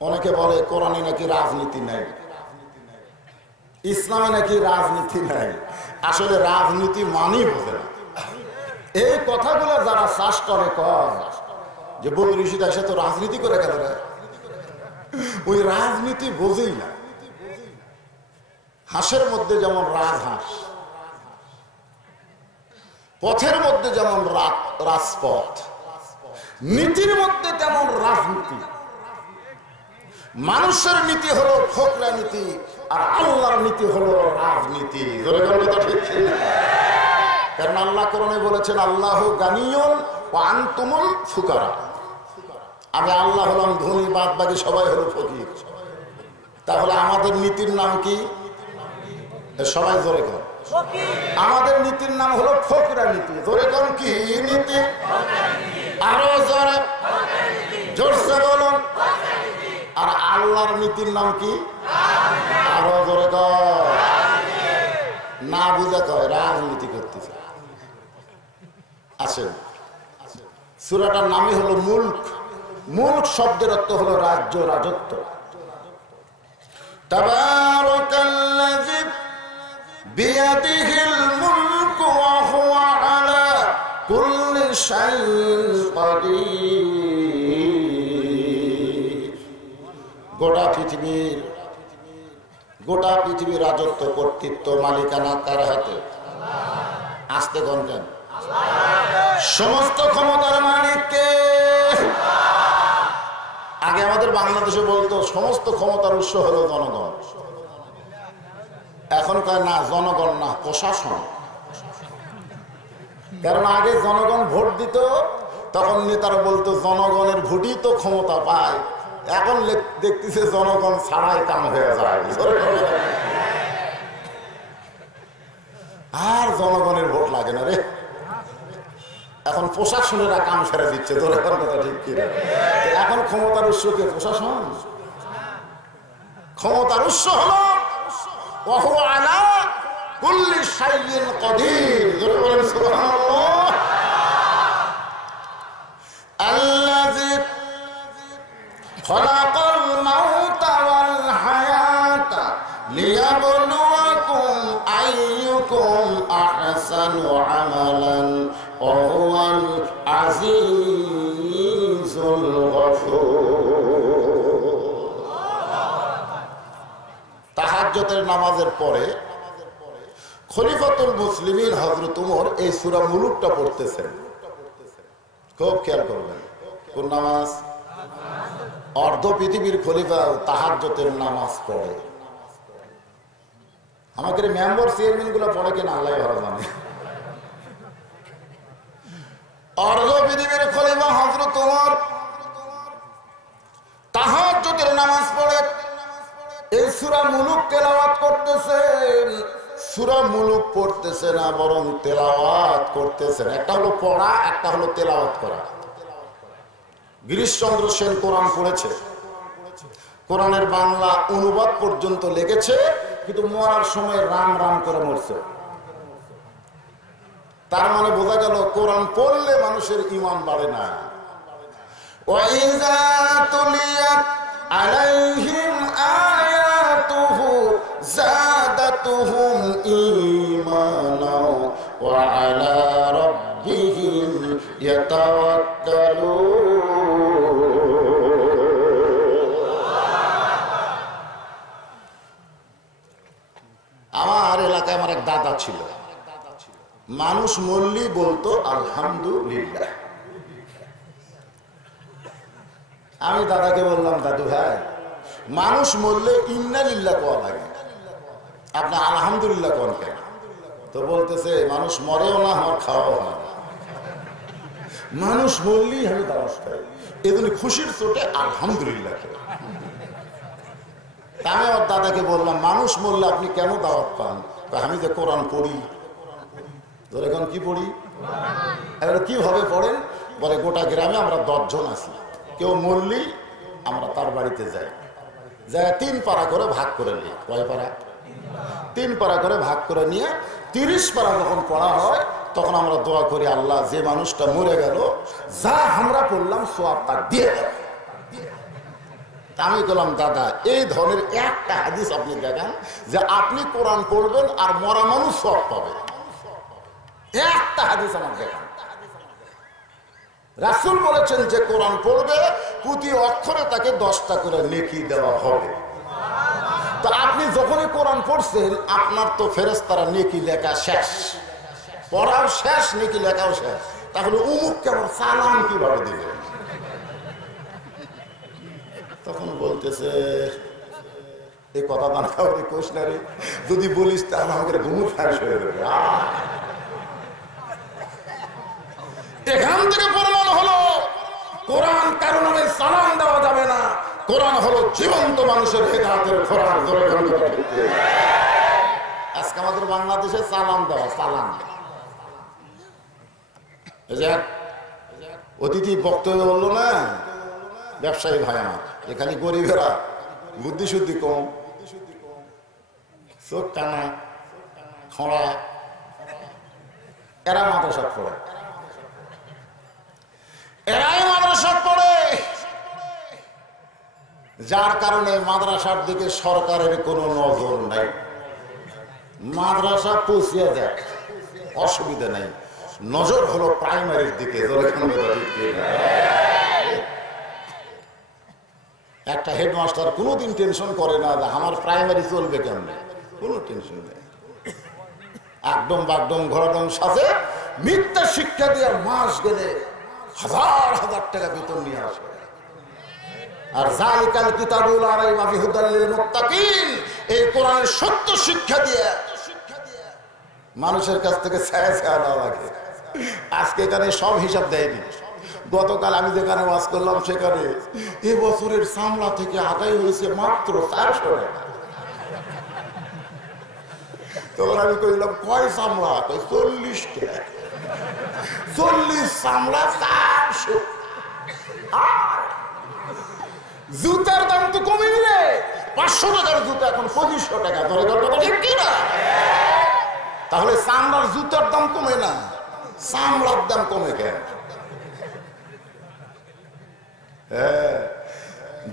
অনেকে বলে কোরআনে নাকি রাজনীতি নাই, ইসলামে নাকি রাজনীতি নাই। আসলে রাজনীতি মানেই বোঝে না। এই কথাগুলো যারা চাষ করে কর যে বল ঋষিদা সে তো রাজনীতি করে গেল, ওই রাজনীতি বোঝেই না। হাঁসের মধ্যে যেমন রাজহাঁস, পথের মধ্যে যেমন রাজপথ, নীতির মধ্যে তেমন রাজনীতি। মানুষের নীতি হলো ফোকলা নীতি, আর আল্লাহর নীতি হলো রাজনীতি। কারণ আল্লাহ কোরআনে বলেছেন আল্লাহু গানিয়ুন ওয়া আনতুমুল ফুকারা, আমি আল্লাহ হলাম ধনী, বাদ বাকি সবাই হলো ফকির। তাহলে আমাদের নীতির নাম কি? সবাই জোরে কর। আমাদের নীতির নাম হলো ফকিরা নীতি। জোরে কর, কি নীতি? আরো জোরে, জোরসে বলুন। আর আল্লাহর নীতির নাম কি? আরো জোরে কর। না বুঝে কয় রাজনীতি করতেছে। আসেন, সূরাটার নামই হলো মুলক। মুলক শব্দের অর্থ হলো রাজ্য, রাজত্ব। তাবারাকাল্লাযী বিয়াদিহিল মুলকু ওয়া হুয়া আলা কুল্লি শাইইন কাদির। গোটা পৃথিবীর রাজত্ব, কর্তৃত্ব, মালিকানা কার হাতে? আস্তে গঞ্জন। সমস্ত ক্ষমতার মালিক কে? আগে আমাদের বাংলাদেশে বলতো সমস্ত ক্ষমতার উৎস হলো জনগণ। এখন কয় না, জনগণ না, প্রশাসন। কারণ আগে জনগণ ভোট দিত, তখন নেতারা বলতো জনগণের ভোটই তো ক্ষমতা পায়। এখন দেখতেছে জনগণ ছাড়াই কাম হয়ে যায়, আর জনগণের ভোট লাগে না রে। এখন প্রশাসনেরা কাম সেরে দিচ্ছে। তোর এখন কথা ঠিক কি? এখন ক্ষমতার উৎস কে? প্রশাসন। ক্ষমতার উৎস হলো ওয়া হুয়া আলা কুল্লি শাইইন কাদির। জোরে বলেন সুবহানাল্লাহ। আল্লাযী খালাকাল মাউতা ওয়াল হায়াতা লিয়াবলুয়াকুম আইয়ুকুম আহসানু আমালান ওয়া হুয়াল আজিজুল গফুর। তাহাজ্জুদের নামাজের পরে খলিফাতুল মুসলিমিন হযরত ওমর এই সূরা মুলুকটা পড়তেছেন। খুব খেয়াল করবেন। কোন নামাজ? অর্ধ পৃথিবীর খলিফা তাহাজ্জুদের নামাজ পড়ে। আমাদের মেম্বার চেয়ারম্যান গুলো পড়ে কিনা আল্লাহ ভালো জানে। অর্ধ পৃথিবীর খলিফা হযরত ওমর তাহাজ্জুদের নামাজ পড়ে এই সূরা মুলুক তেলাওয়াত করতেছেন। সূরা মুলুক পড়তেছে না, বরং তেলাওয়াত করতেছেন। একটা হলো পড়া, একটা হলো তেলাওয়াত করা। গিরিশচন্দ্র সেন কোরআন পড়েছে, কোরআনের বাংলা অনুবাদ পর্যন্ত লেগেছে, কিন্তু মরার সময় রাম রাম করে মরছে। তার মানে বোঝা গেল কোরআন পড়লে মানুষের ঈমান বাড়ে না। ওয়াইযা তুলিয়াত আলাইহিম আয়াতুহু যাদাতুহুম ঈমানা ওয়া আলা রাব্বিহিম ইয়াতাওয়াক্কালুন। আমার এলাকায় আমার এক দাদা ছিল, মানুষ মরলি বলতো আলহামদুলিল্লাহ। আমি দাদাকে বললাম, দাদু ভাই মানুষ মরলে ইন্না লিল্লাহ কোয়া লাগে, আপনি আলহামদুলিল্লাহ কোন কেন? তো বলতেছে মানুষ মরেও না, আমার খাওয়াও হয় না, মানুষ মরলেই আমি দাওয়াত খাই, এজন্য খুশির চোটে আলহামদুলিল্লাহ খাই। আমি আমার দাদাকে বললাম, মানুষ মরলে আপনি কেন দাওয়াত পান? আমি যে কোরআন পড়ি। এখন কি পড়ি? এবার কিভাবে পড়েন? বলে গোটা গ্রামে আমরা 10 জন আছি, কেউ মরলি আমরা তার বাড়িতে যাই, যাই 3 পারা করে ভাগ করে নিই। কয় পারা? 3 পারা করে ভাগ করে নিয়ে 30 পারা যখন পড়া হয় তখন আমরা দোয়া করি, আল্লাহ যে মানুষটা মরে গেল যা আমরা পড়লাম সওয়াব তার দিয়ে দেয়। আমি বললাম দাদা এই ধরনের একটা হাদিস আপনি দেখান যে আপনি কোরআন পড়বেন আর মরা মানুষ সওয়াব পাবে, একটা হাদিস আমার দেখান। রাসূল বলেছেন যে কোরআন পড়বে প্রতি অক্ষরে তাকে 10টা করে নেকি দেওয়া হবে। তো আপনি যখনই কোরআন পড়ছেন আপনার তো ফেরেশতারা নেকি লেখা শেষ, পড়াও শেষ, নেকি লেখাও শেষ, তাহলে উমুককে আবার সালাম কিভাবে দিবেন? তখন বলতেছে এই কথা দান খাওয়ারে কোষ না রে, যদি বলিস তাহলে আমাকে ঘুমু ফাঁস হয়ে যাবে। এখান থেকে প্রমাণ হলো কোরআন কারো নামে সালাম দেওয়া যাবে না, কোরআন হলো জীবন্ত মানুষের হেদায়েতের খোরাক। আজকে আমাদের বাংলাদেশে সালাম দেওয়া, সালাম অতিথি বক্তব্য বললো না, ব্যবসায়ী ভাই আমার, এখানে গরিবেরা বুদ্ধি শুদ্ধি কম, চোখ কানা খোঁড়া, এরা মাদ্রাসা পড়ে, এরাই মাদ্রাসা পড়ে, যার কারণে মাদ্রাসার দিকে সরকারের কোনো নজর নাই। মাদ্রাসা পৌঁছিয়ে যায়, অসুবিধা নাই, নজর হলো প্রাইমারির দিকে। একটা হেডমাস্টার কোনোদিন টেনশন করে না যে আমার প্রাইমারি চলবে কেমন, কোনো টেনশন নেই। একদম বাগডম ঘোরাডম সাথে মিথ্যা শিক্ষা দিয়ে মাস গেলে হাজার হাজার টাকা বেতন নিয়ে আসে। আর যালিকাল কিতাবুল লা রাইবা ফীহি হুদাল লিল মুত্তাকিন, এই কোরআনের সত্য শিক্ষা দিয়ে মানুষের কাছ থেকে ছায়া ছায়া দেওয়া লাগে। আজকে এখানে সব হিসাব দেয়নি। গতকাল আমি যেখানে ওয়াজ করলাম সেখানে এ বছরের চামড়া থেকে আদায় হয়েছে মাত্র 400 টাকা। তখন আমি কইলাম কয় চামড়া? 40 টাকা। 40 চামড়া 400। জুতার দাম তো কমে নিলে 500 টাকার জুতা এখন 2500 টাকা। ধরে ঠিক কিনা? তাহলে চামড়ার জুতার দাম কমে না, চামড়ার দাম কমে কেন?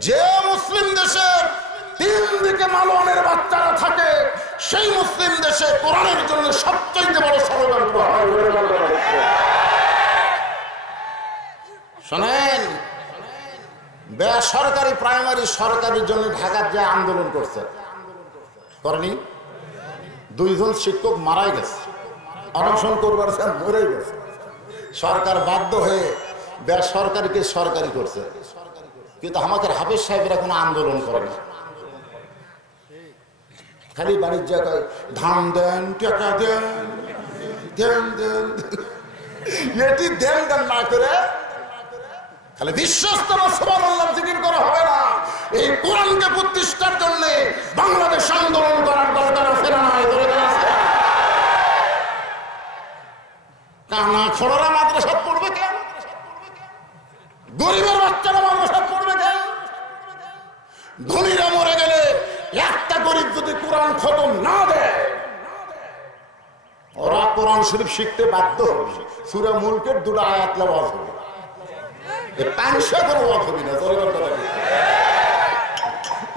যে মুসলিম দেশে 3 দিকে মালনের বাচ্চারা থাকে সেই মুসলিম দেশে কোরআনের জন্য সবচেয়ে বড় ষড়যন্ত্র হয়। শোনেন, বেসরকারি প্রাইমারি সরকারির জন্য ঢাকার যে আন্দোলন করছে, করেনি? 2 জন শিক্ষক মারা গেছে, অনশন করবার মরে গেছে। সরকার বাধ্য হয়ে বেসরকারিকে সরকারি করছে, কিন্তু আমাদের হাফেজ সাহেবরা কোনো আন্দোলন করে না, খালি বাড়ির জায়গায় ধান দেন, টাকা দেন, দেন দেন, এটি দেন দেন না করে খালি বিশ্বস্ত সুবহানাল্লাহ জিকির করা হবে না। এই কোরআনকে প্রতিষ্ঠার জন্য বাংলাদেশ আন্দোলন করার দরকার আছে না? কানা খোড়ারা মাদ্রাসা পড়বে কেন? গরিবের বাচ্চারা মাদ্রাসা পড়বে কেন? ধনীরা মরে গেলে একটা গরিব যদি কোরআন খতম না দেয়, ওরা কোরআন শরীফ শিখতে বাধ্য হবে। সূরা মুলকের 2টা আয়াত ওয়াজ হবে, পাঁচশো করে ওয়াজ হবে না।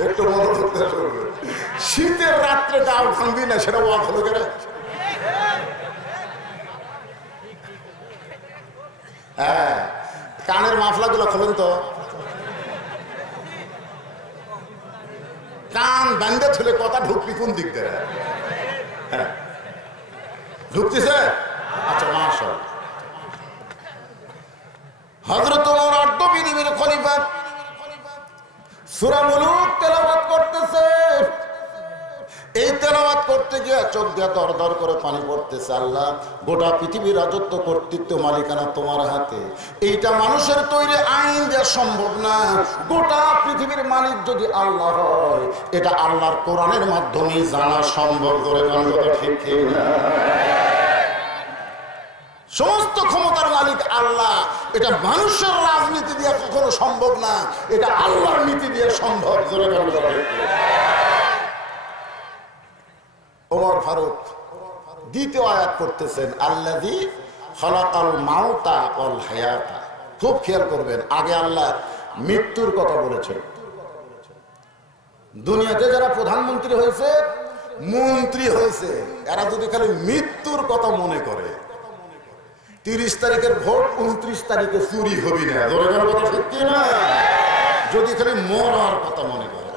একটু মনে করতে হবে, শীতের রাত্রে গাও ভাঙবি না, সেটা ওয়াজ হলো কেন? হ্যাঁ, কানের মাফলা গুলো খোলেন তো, কান বান্ধে থুলে কথা ঢুকবি কোন দিক থেকে? হ্যাঁ, ঢুকতেছে? আচ্ছা, মাশাআল্লাহ। হযরত ওমর অর্ধ পৃথিবীর খলিফা সূরা মুলুক তেলাওয়াত করতেছে। এই তেলাওয়াত করতে গিয়ে চোখ দিয়ে দর দর করে পানি পড়তেছে। আল্লাহ, গোটা পৃথিবীর রাজত্ব কর্তৃত্ব মালিকানা তোমার হাতে। এইটা মানুষের তৈরি আইন দেওয়া সম্ভব না। গোটা পৃথিবীর মালিক যদি আল্লাহ হয়, এটা আল্লাহর কোরআনের মাধ্যমে জানা সম্ভব। করে ঠিক না? সমস্ত ক্ষমতার মালিক আল্লাহ, এটা মানুষের রাজনীতি দিয়ে কখনো সম্ভব না, এটা আল্লাহর নীতি দিয়ে সম্ভব। ওমর ফারুক দ্বিতীয় আয়াত করতেছেন, আল্লাযী খালাকাল মাউতা ওয়াল হায়াতা। খুব খেয়াল করবেন, আগে আল্লাহ মৃত্যুর কথা বলেছেন, দুনিয়াতে যারা প্রধানমন্ত্রী হয়েছে, মন্ত্রী হয়েছে, এরা যদি খালি মৃত্যুর কথা মনে করে, 30 তারিখের ভোট 29 তারিখে চুরি হবি না, কথা সত্যি না, যদি খালি মরার কথা মনে করে।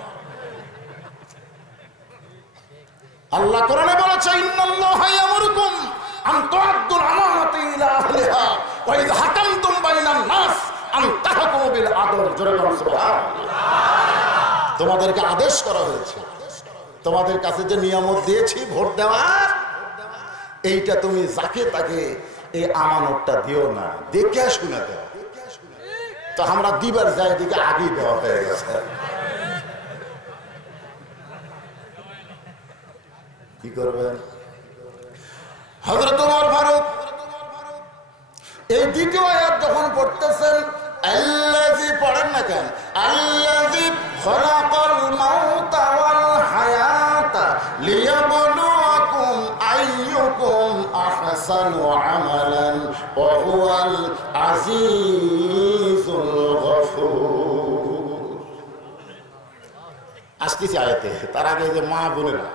আল্লাহ কোরআনে বলেছে, ইন্নাল্লাহা ইয়ামুরুকুম আন তুআদ্দুল আমানাতি ইলা আহলিহা ওয়া ইযা হাকামতুম বাইনান নাস আন তাহকুমু বিল আদল। জোরে বলুন সুবহানাল্লাহ। তোমাদেরকে আদেশ করা হয়েছে, তোমাদের কাছে যে নিয়ামত দিয়েছি ভোট দেওয়ার, এইটা তুমি যাকে তাকে এই আমানতটা দিও না, দেখে শুনে দাও। তো আমরা দিবার যাই দিকে আগেই দেওয়া হয়ে গেছে। কি করবেন? হযরত ওমর ফারুক এই দ্বিতীয় আয়াত যখন পড়তেছেন, আল্লাযী পড়েন না কেন, আল্লাযী খলাকাল মাউতা ওয়াল হায়াতা লিয়াবলুয়াকুম আইয়ুকুম আহসানু আমালান ওয়া হুয়াল আজিজুল গফুর। আসতেছি আয়াতে, তার আগে যে মা বোনেরা,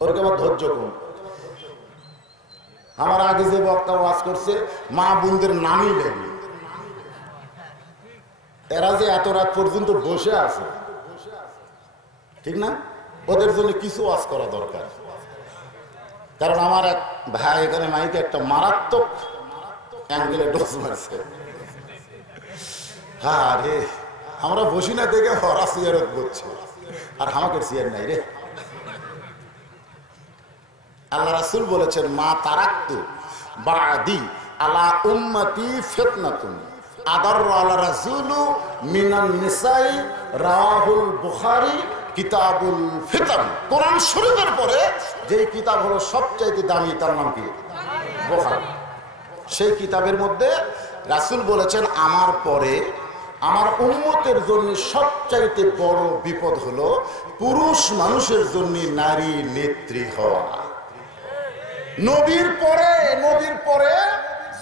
ওরকে আমার ধৈর্য কম। আমার আগে যে বক্তা ওয়াজ করছে, মা বোনদের নামই লেগে, এরা যে এত রাত পর্যন্ত বসে আছে, ঠিক না? ওদের জন্য কিছু ওয়াজ করা দরকার। কারণ আমার এক ভাই এখানে মাইকে একটা মারাত্মক অ্যাঙ্গেলে ডোজ মারছে। হ্যাঁ রে, আমরা বসি না দেখে হরা সিয়ারত করছে, আর আমাকে সিয়ার নাই রে। আল্লাহ রাসূল বলেছেন, মা তারাক্তু বাদি আলা উম্মতি ফিতনাতুন আদাররু আলা রাসূলু মিনান নিসাই। রাহুল বুখারী কিতাবুল ফিতন। কোরআন শরীফের পরে যে কিতাব হলো সবচাইতে দামি, তার নাম কি? বুখারী। সেই কিতাবের মধ্যে রাসূল বলেছেন, আমার পরে আমার উম্মতের জন্য সবচাইতে বড় বিপদ হলো পুরুষ মানুষের জন্য নারী নেত্রী হওয়া। নবীর পরে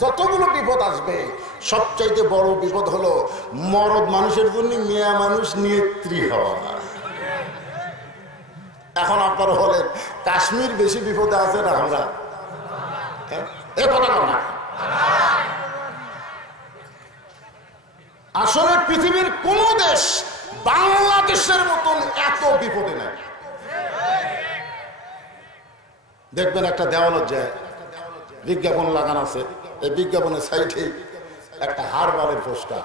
যতগুলো বিপদ আসবে, সবচাইতে বড় বিপদ হলো মরদ মানুষের জন্য মেয়ে মানুষ নেত্রী হওয়া। এখন আপনারা বলেন, কাশ্মীর বেশি বিপদে আছে না আমরা? এ কথা না। আসলে পৃথিবীর কোন দেশ বাংলাদেশের মতন এত বিপদে নাই। দেখবেন একটা দেওয়ালের যায় বিজ্ঞাপন লাগানো আছে, এই বিজ্ঞাপনের সাইডে একটা হারবালের পোস্টার।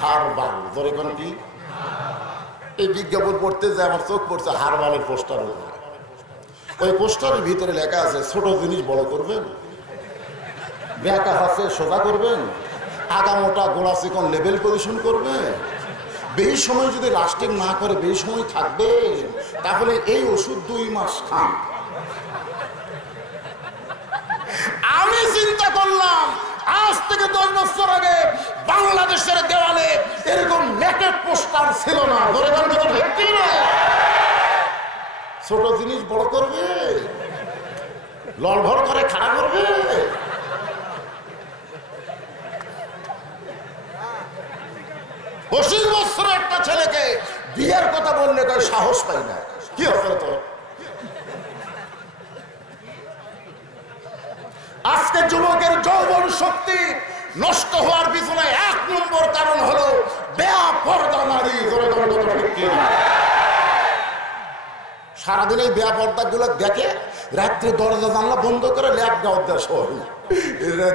হারবাল, ধরে কোন কি? এই বিজ্ঞাপন পড়তে যায় আমার চোখ পড়ছে হারবালের পোস্টার। ওই পোস্টারের ভিতরে লেখা আছে, ছোট জিনিস বড় করবেন, ব্যাকা হাসে সোজা করবেন, আগা মোটা গোড়া চিকন লেভেল পজিশন করবে, বেশি সময় যদি লাস্টিং না করে বেশি সময় থাকবে, তাহলে এই ওষুধ 2 মাস খান। আমি চিন্তা করলাম, আজ থেকে 10 বছর আগে বাংলাদেশের দেওয়ালে এরকম নেটেড পোস্টার ছিল না। ছোট জিনিস বড় করবে, লড়ভড় করে খাড়া করবে। পঁচিশ বছরের একটা ছেলেকে বিয়ের কথা বললে তার সাহস পাই না। কি হবে তো? আজকে যুবকের যৌবন শক্তি নষ্ট হওয়ার পিছনে 1 নম্বর কারণ হলো বেপরদা নারী। সারাদিন এই বেপরদা গুলো দেখে, রাত্রে দরজা জানলা বন্ধ করে ল্যাপ গাওয়ার দেয় সহ।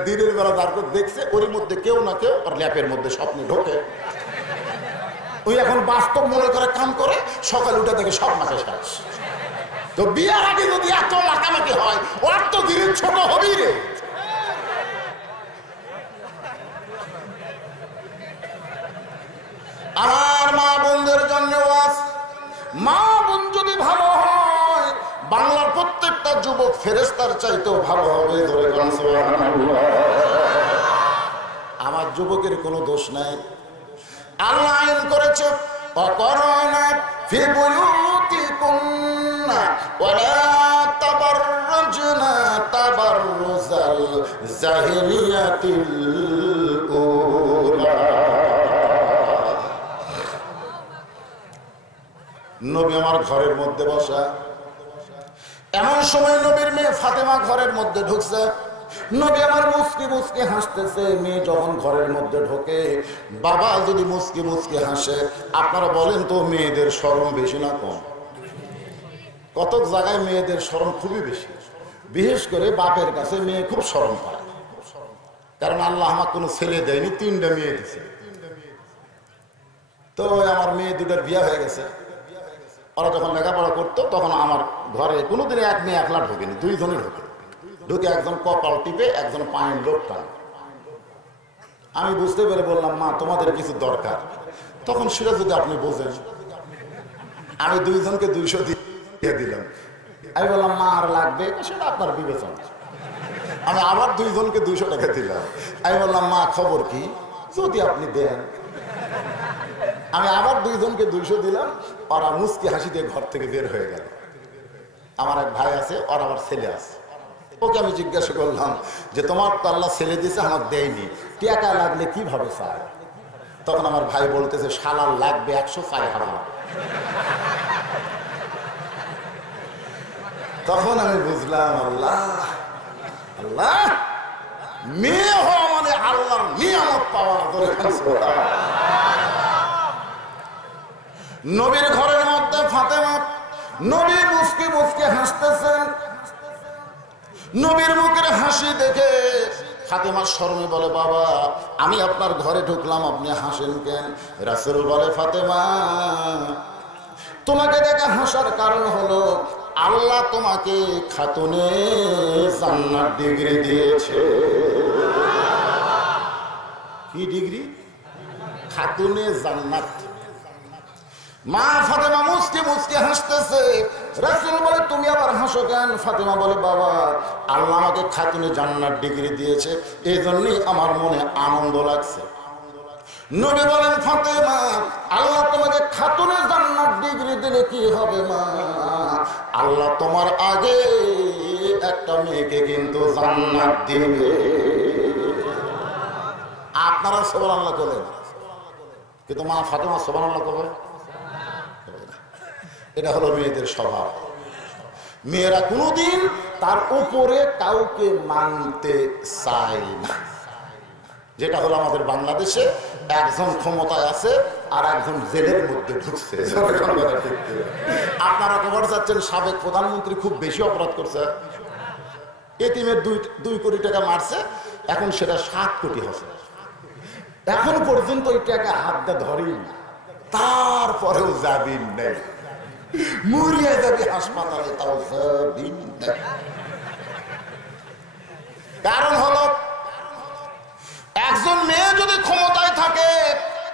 দিনের বেলা তারপর দেখছে, ওর মধ্যে কেউ না কেউ আর ল্যাপের মধ্যে স্বপ্নে ঢোকে। ওই এখন বাস্তব মনে করে কাম করে, সকালে উঠে দেখে সব মাসে শেষ। তো বিয়ের আগে যদি এত মাখামাখি হয়, ওর তো দিনের ছোট হবেই রে। আমার মা বোনদের জন্য, মা বোন যদি ভালো হয়, বাংলার প্রত্যেকটা যুবক ফেরেশতার চাইতেও ভালো হবে। আমার যুবকের কোনো দোষ নাই। আল্লাহ আইন করেছে, অকরনা ফি বুয়ুতিকুন্না ওয়ালা তাবাররুজনা তাবাররুজাল জাহিলিয়াতিল উলা। নবী আমার ঘরের মধ্যে বসা। এমন সময় নবীর মেয়ে ফাতেমা ঘরের মধ্যে ঢুকছে। নবী আমার মুস্কি মুস্কি হাসতেছে। মেয়ে যখন ঘরের মধ্যে ঢোকে, বাবা যদি মুস্কি মুস্কি হাসে, আপনারা বলেন তো মেয়েদের শরম বেশি না কম? কত জায়গায় মেয়েদের শরম খুবই বেশি, বিশেষ করে বাপের কাছে মেয়ে খুব শরম পায়। কারণ আল্লাহ আমার কোনো ছেলে দেয়নি, 3টা মেয়ে দিছে। তো আমার মেয়ে দুটার বিয়ে হয়ে গেছে। ওরা যখন লেখাপড়া করতো তখন আমার ঘরে কোনোদিন এক মেয়ে একলা ঢোকেনি, 2 জনই ঢোকে। ঢুকে একজন কপাল টিপে, একজন পায়ের লোক টানে। আমি বুঝতে পেরে বললাম, মা তোমাদের কিছু দরকার, তখন সেটা যদি আপনি বোঝেন। আমি 2 জনকে 200 দিয়ে দিলাম। আমি বললাম, মা আর লাগবে, সেটা আপনার বিবেচনা। আমি আবার 2 জনকে 200 টাকা দিলাম। আমি বললাম, মা খবর কি, যদি আপনি দেন। আমি আবার 2 জনকে 200 দিলাম। ওরা মুস্কি হাসি দিয়ে ঘর থেকে বের হয়ে গেল। আমার এক ভাই আছে, ওর আবার ছেলে আছে। ওকে আমি জিজ্ঞাসা করলাম যে তোমার তো আল্লাহ ছেলে দিয়েছে, আমার দেয়নি, টাকা লাগলে কিভাবে চায়? তখন আমার ভাই বলতেছে, শালার লাগবে 104,000। তখন আমি বুঝলাম, আল্লাহ আল্লাহ, মেয়ে হওয়া মানে আল্লাহর নিয়ামত পাওয়া। নবীর ঘরের মধ্যে ফাতেমা, নবী মুস্কি মুস্কি হাসতেছেন। নবীর মুখের হাসি দেখে ফাতেমা শরমে বলে, বাবা আমি আপনার ঘরে ঢুকলাম, আপনি হাসেন কেন? রাসূল বলে, ফাতেমা তোমাকে দেখে হাসার কারণ হলো আল্লাহ তোমাকে খাতুনে জান্নাত ডিগ্রি দিয়েছে। কি ডিগ্রি? খাতুনে জান্নাত। মা ফাতেমা মুস্কি মুস্কি হাসতেছে। রাসূল বলে, তুমি আবার হাসো কেন? ফাতেমা বলে, বাবা আল্লাহ আমাকে খাতুনে জান্নাত ডিগ্রি দিয়েছে, এই জন্যই আমার মনে আনন্দ লাগছে। নবী বলেন, ফাতেমা আল্লাহ তোমাকে খাতুনে জান্নাত ডিগ্রি দিলে কি হবে মা? আল্লাহ তোমার আগে একটা মেয়েকে কিন্তু জান্নাত দিবে। আপনারা সুবহানাল্লাহ বলেন, কিন্তু মা ফাতেমা সুবহানাল্লাহ বলে। এটা হলো মেয়েদের স্বভাব। মেয়েরা কোনোদিন তার উপরে কাউকে মানতে চায় না। যেটা হলো আমাদের বাংলাদেশে একজন ক্ষমতায় আছে আর একজন জেলের মধ্যে ঢুকছে। আপনারা খবর চাচ্ছেন সাবেক প্রধানমন্ত্রী খুব বেশি অপরাধ করছে, এতিমের 2 কোটি টাকা মারছে, এখন সেটা 7 কোটি হচ্ছে। এখন পর্যন্ত ওই টাকা হাত দিয়ে ধরেই, তারপরেও জামিন নেই, মরিয়া যাবে হাসপাতালে, তাও জামিন নেই। কারণ হলো একজন মেয়ে যদি ক্ষমতায় থাকে,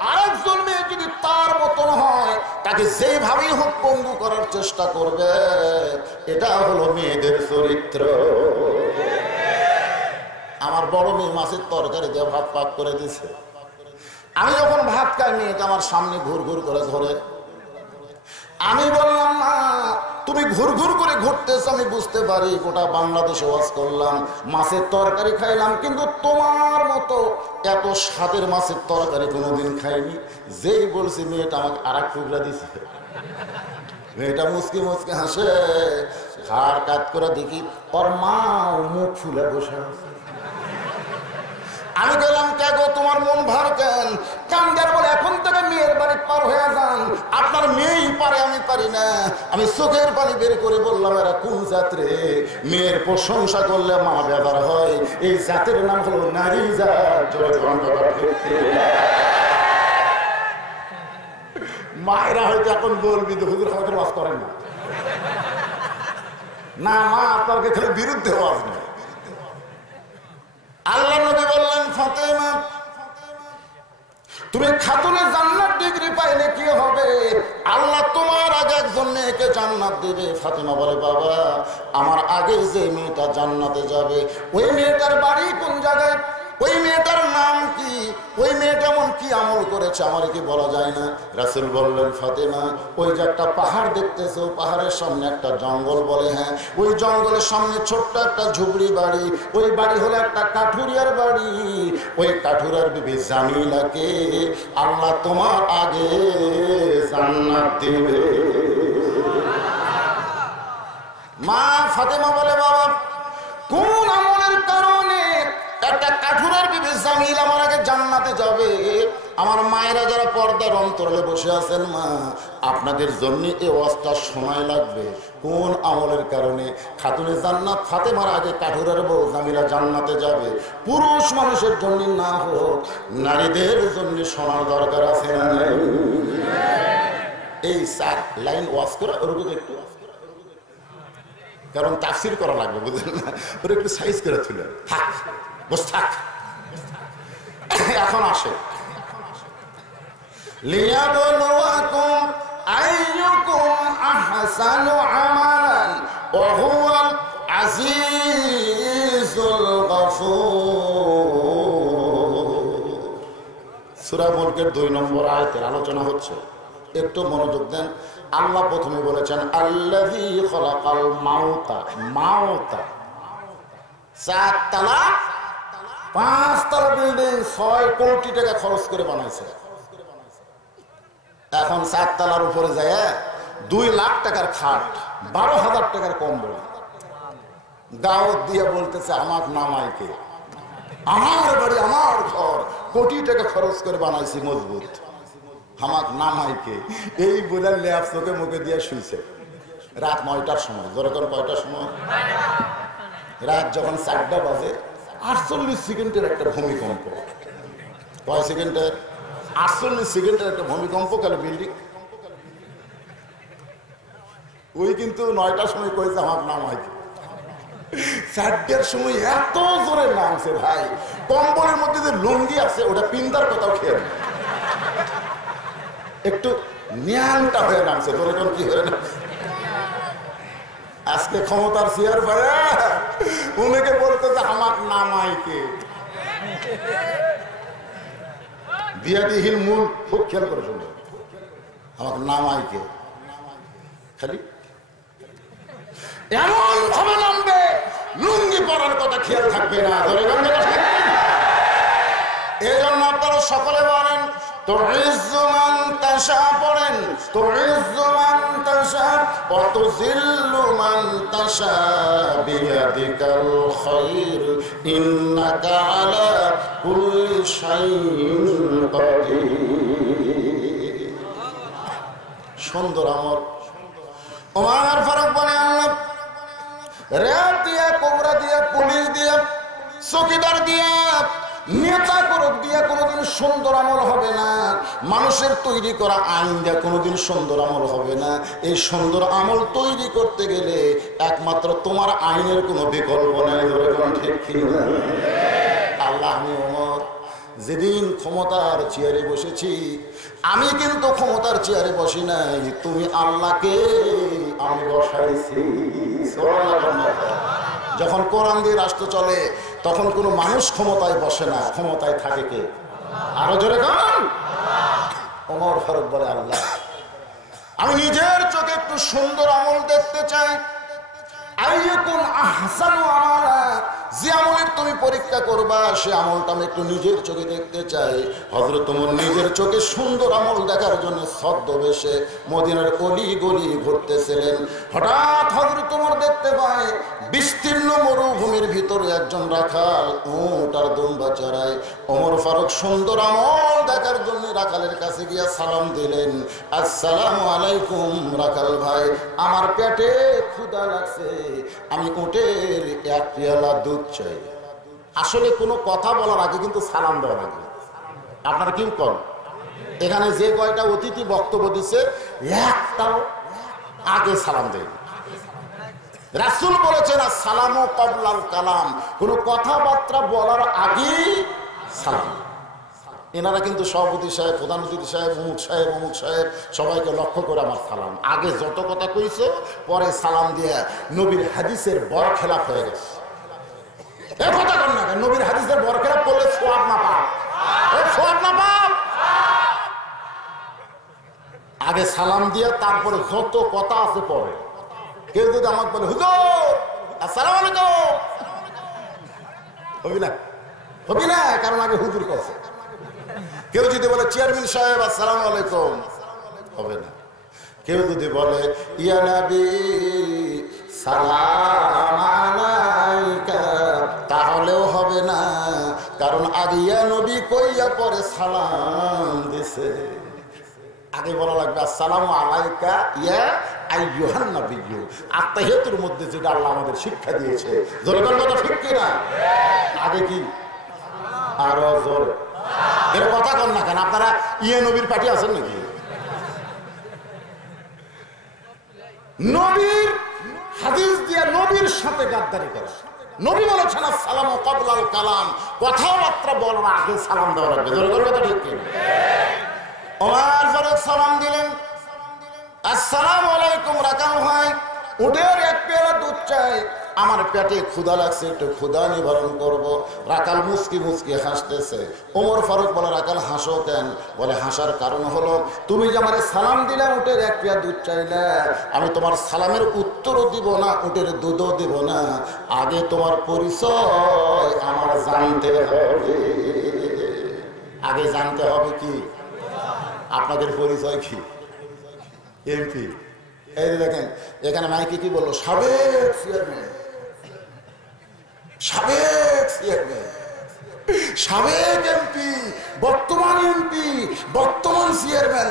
আরেকজন মেয়ে যদি তার মতন হয়, তাকে যেভাবেই হোক পঙ্গু করার চেষ্টা করবে। এটা হলো মেয়েদের চরিত্র। আমার বড় মেয়ে মাছের তরকারি দিয়ে ভাত পাক করে দিছে। আমি যখন ভাত খাই, মেয়েটা আমার সামনে ঘুর ঘুর করে ঘোরে। আমি বললাম, মা তুমি ঘুর ঘুর করে ঘুরতেছ, আমি বুঝতে পারি, গোটা বাংলাদেশে ওয়াজ করলাম, মাছের তরকারি খাইলাম, কিন্তু তোমার মতো এত স্বাদের মাছের তরকারি কোনোদিন খাইনি। যেই বলছি, মেয়েটা আমাকে আরেক টুকরা দিছে। মেয়েটা মুচকি মুচকি হাসে, ঘাড় কাত করে দেখি ওর মা মুখ ফুলে বসে আছে। আমি বললাম, কে গো তোমার মন ভার কেন? কান্দার বলে, এখন থেকে মেয়ের বাড়ি পার হয়ে যান, আপনার মেয়েই পারে, আমি পারি না। আমি চোখের পানি বের করে বললাম, এরা কোন জাতরে? মেয়ের প্রশংসা করলে মা বেদার হয়, এই জাতের নাম হলো নারী জাত। মায়েরা হয়তো এখন বলবি যে হুজুর আমাদের ওয়াজ করেন না। না মা, আপনাকে খালি বিরুদ্ধে ওয়াজ নেই। আল্লাহ নবী বললেন, ফাতেমা তুমি খাতুনে জান্নাত ডিগ্রি পাইলে কি হবে? আল্লাহ তোমার আগে একজন মেয়েকে জান্নাত দিবে। ফাতেমা বলে, বাবা আমার আগে যে মেয়েটা জান্নাতে যাবে, ওই মেয়েটার বাড়ি কোন জায়গায়? ওই মেয়েটার নাম কি? ওই মেয়েটা এমন কি আমল করেছে আমার কি বলা যায় না? রাসূল বললেন, ফাতেমা ওই যে একটা পাহাড় দেখতেছো, পাহাড়ের সামনে একটা জঙ্গল, বলে হ্যাঁ, ওই জঙ্গলের সামনে ছোট্ট একটা ঝুপড়ি বাড়ি, ওই বাড়ি হলো একটা কাঠুরিয়ার বাড়ি। ওই কাঠুরিয়ার বিবি জামিলাকে আল্লাহ তোমার আগে জান্নাত দিবে। মা ফাতেমা বলে, বাবা কোন আমলের কারণে একটা কাঠুরের বিবি জামিলা আমার আগে জান্নাতে যাবে? আমার মায়েরা যারা পর্দার অন্তরালে বসে আছেন, মা আপনাদের জন্য এই ওয়াজটা সময় লাগবে। কোন আমলের কারণে খাতুনে জান্নাত ফাতেমার আগে কাঠুরের বউ জামিলা জান্নাতে যাবে? পুরুষ মানুষের জন্য না হোক, নারীদের জন্য শোনার দরকার আছে না? এই 4 লাইন ওয়াজ করে ওরকম একটু, কারণ তাফসীর করা লাগবে, বুঝলেন না? ওরা একটু সাইজ করে তুলে থাক, বস থাক। এখন আসে, লিয়াবলুয়াকুম আইয়ুকুম আহসানু আমালান ওয়া হুয়াল আজিজুল গফুর। সূরা মুলকের 2 নম্বর আয়াতের আলোচনা হচ্ছে, একটু মনোযোগ দেন। আল্লাহ প্রথমে বলেছেন আল্লাযী খালাকাল মাউতা, মাউতা 4 তলা 5 তলা বিল্ডিং 6 কোটি টাকা খরচ করে বানাইছে। এখন 4 তলার উপরে যায় 2 লাখ টাকার খাট, 12,000 টাকার কম্বল, দাওয়াত দিয়ে বলতেছে আমার নামাইকে, আমার বাড়ি আমার ঘর, কোটি টাকা খরচ করে বানাইছি মজবুত, আমার নামাইকে। এই বলে ল্যাপ চোখে মুখে দিয়ে শুইছে রাত 9টার সময়। যখন কয়টার সময়? রাত যখন 4টা বাজে 48 সেকেন্ডের একটা ভূমিকম্প। কয় সেকেন্ডের? 48 সেকেন্ডের একটা ভূমিকম্প। গেল বিল্ডিং। ওই কিন্তু 9টার সময় কয়েছে আমার নামাইকে, 4টার সময় এত জোরে নামছে ভাই, কম্বলের মধ্যে যে লুঙ্গি আছে ওটা পিন্দার কোথাও খেয়ে না, একটু ন্যাংটা হয়ে নামছে। তোর এখন কি হয়ে নামছে? আজকে ক্ষমতার চেয়ার ভাই উনাকে বলতে যে আমার নামাইকে বিয়াদিহীন মূল খুব খেয়াল করে শুনবে, আমার নামাইকে খালি এমন ভাবে নামবে লুঙ্গি পরার কথা খেয়াল থাকবে না। এই জন্য আপনারা সকলে বলেন তুইজ্জু মান তাশা, পড়েন তুইজ্জু মান তাশা ওয়া তুযিল্লু মান তাশা বিয়াদিকাল খায়র ইন্নাকা আলা কুল্লি শাইইন কাদির। সুন্দর আমল। ওমর ফারুক বলে আল্লাহ রেড দিয়া, কোবরা দিয়া, পুলিশ দিয়া, চৌকিদার দিয়া, নেতা করক দিয়া কোনোদিন সুন্দর আমল হবে না। মানুষের তৈরি করা আইন দিয়া কোনোদিন সুন্দর আমল হবে না। এই সুন্দর আমল তৈরি করতে গেলে একমাত্র তোমার আইনের কোনো বিকল্প নাই। ঠিক না? আল্লাহ, আমি ওমর যেদিন ক্ষমতার চেয়ারে বসেছি, আমি কিন্তু ক্ষমতার চেয়ারে বসি নাই, তুমি আল্লাহকে আমি বসাইছি। যখন কোরআন দিয়ে রাষ্ট্র চলে তখন কোনো মানুষ ক্ষমতায় বসে না, ক্ষমতায় থাকে কে? আরো জোরে গান। ওমর ফারুক বলে আল্লাহ, আমি নিজের চোখে একটু সুন্দর আমল দেখতে চাই। আইয়াকুম আহসানু আমালা, যে আমলের তুমি পরীক্ষা করবা সে আমলটা আমি একটু নিজের চোখে দেখতে চাই। হযরত ওমর নিজের চোখে সুন্দর আমল দেখার জন্য ছদ্মবেশে মদিনার অলি গলি ঘুরতেছিলেন। হঠাৎ হযরত ওমর দেখতে পায় বিস্তীর্ণ মরুভূমির ভিতরে একজন রাখাল উট আর দুম্বা চড়ায়। ওমর ফারুক সুন্দর আমল দেখার জন্য রাখালের কাছে গিয়া সালাম দিলেন, আসসালামু আলাইকুম রাখাল ভাই, আমার পেটে ক্ষুধা লাগছে, আমি উটের 1 পেয়ালা দুধ চাই। আসলে কোনো কথা বলার আগে কিন্তু সালাম দেওয়া লাগে। আপনারা কি করেন? এখানে যে কয়টা অতিথি বক্তব্য দিচ্ছে একটাও আগে সালাম দেন। রাসূল বলেছেন আসসালামু ক্বাবলাল কালাম, কোনো কথাবার্তা বলার আগে সালাম। এনারা কিন্তু সভাপতি সাহেব, প্রধান অতিথি সাহেব, অমুক সাহেব, অমুক সাহেব, সবাইকে লক্ষ্য করে আমার সালাম। আগে যত কথা কইছো পরে সালাম দিয়ে নবীর হাদিসের বরখেলাপ হয়ে গেছে। এ কথা কর না, নবীর হাদিসের বরখেলাপ করলে সওয়াব না পাপ, সওয়াব না পাপ। আগে সালাম দিয়ে তারপরে যত কথা আছে পরে। কেউ যদি আমাকে বলে হুজুর আসসালামু আলাইকুম, হবি না, হবি না, কারণ আগে হুজুর করছে। কেউ যদি বলে চেয়ারম্যান সাহেব আসসালামু আলাইকুম, হবে না। কেউ যদি বলে ইয়া নবী সালাম আলাইকা, তাহলেও হবে না, কারণ আগে ইয়া নবী কইয়া পরে সালাম দিছে। আগে বলা লাগবে আসসালামু আলাইকা ইয়া আইয়ুহান নবিয়্যু। আত্তাহিয়াতুর মধ্যে যেটা আল্লাহ আমাদের শিক্ষা দিয়েছে, জোরে বল কথা ঠিক কি না? আগে কি আরো জোরে এর কথা কন না কেন? আপনারা ইয়ে নবীর পার্টি আছেন নাকি? নবীর হাদিস দিয়ে নবীর সাথে গাদ্দারি করে। নবী বলেছেন আসসালামু ক্বাবলাল কালাম, কথাবার্তা বলার আগে সালাম দেওয়া লাগবে। জোরে বল কথা ঠিক কি? ওমর ফারুক সালাম দিলেন, আসসালামু আলাইকুম। রাকাল ভাই উঠের এক পেয়ালা দুধ চাই, আমার পেটে ক্ষুধা লাগছে, একটু ক্ষুধা নিবারণ করব। রাকাল মুস্কি মুস্কি হাসতেছে। ওমর ফারুক বলে, রাকাল হাসো কেন? বলে, হাসার কারণ হলো তুমি যে আমার সালাম দিলে, উঠের এক পেয়া দুধ চাইলে, আমি তোমার সালামের উত্তরও দিব না, উঠের দুধও দিব না, আগে তোমার পরিচয় আমার জানতে হবে। আগে জানতে হবে কি আপনাদের পরিচয় কি? এমপি। এই দেখেন এখানে মাইকে কি বললো, সাবেক চেয়ারম্যান, সাবেক চেয়ারম্যান, সাবেক এমপি, বর্তমান এমপি, বর্তমান চেয়ারম্যান,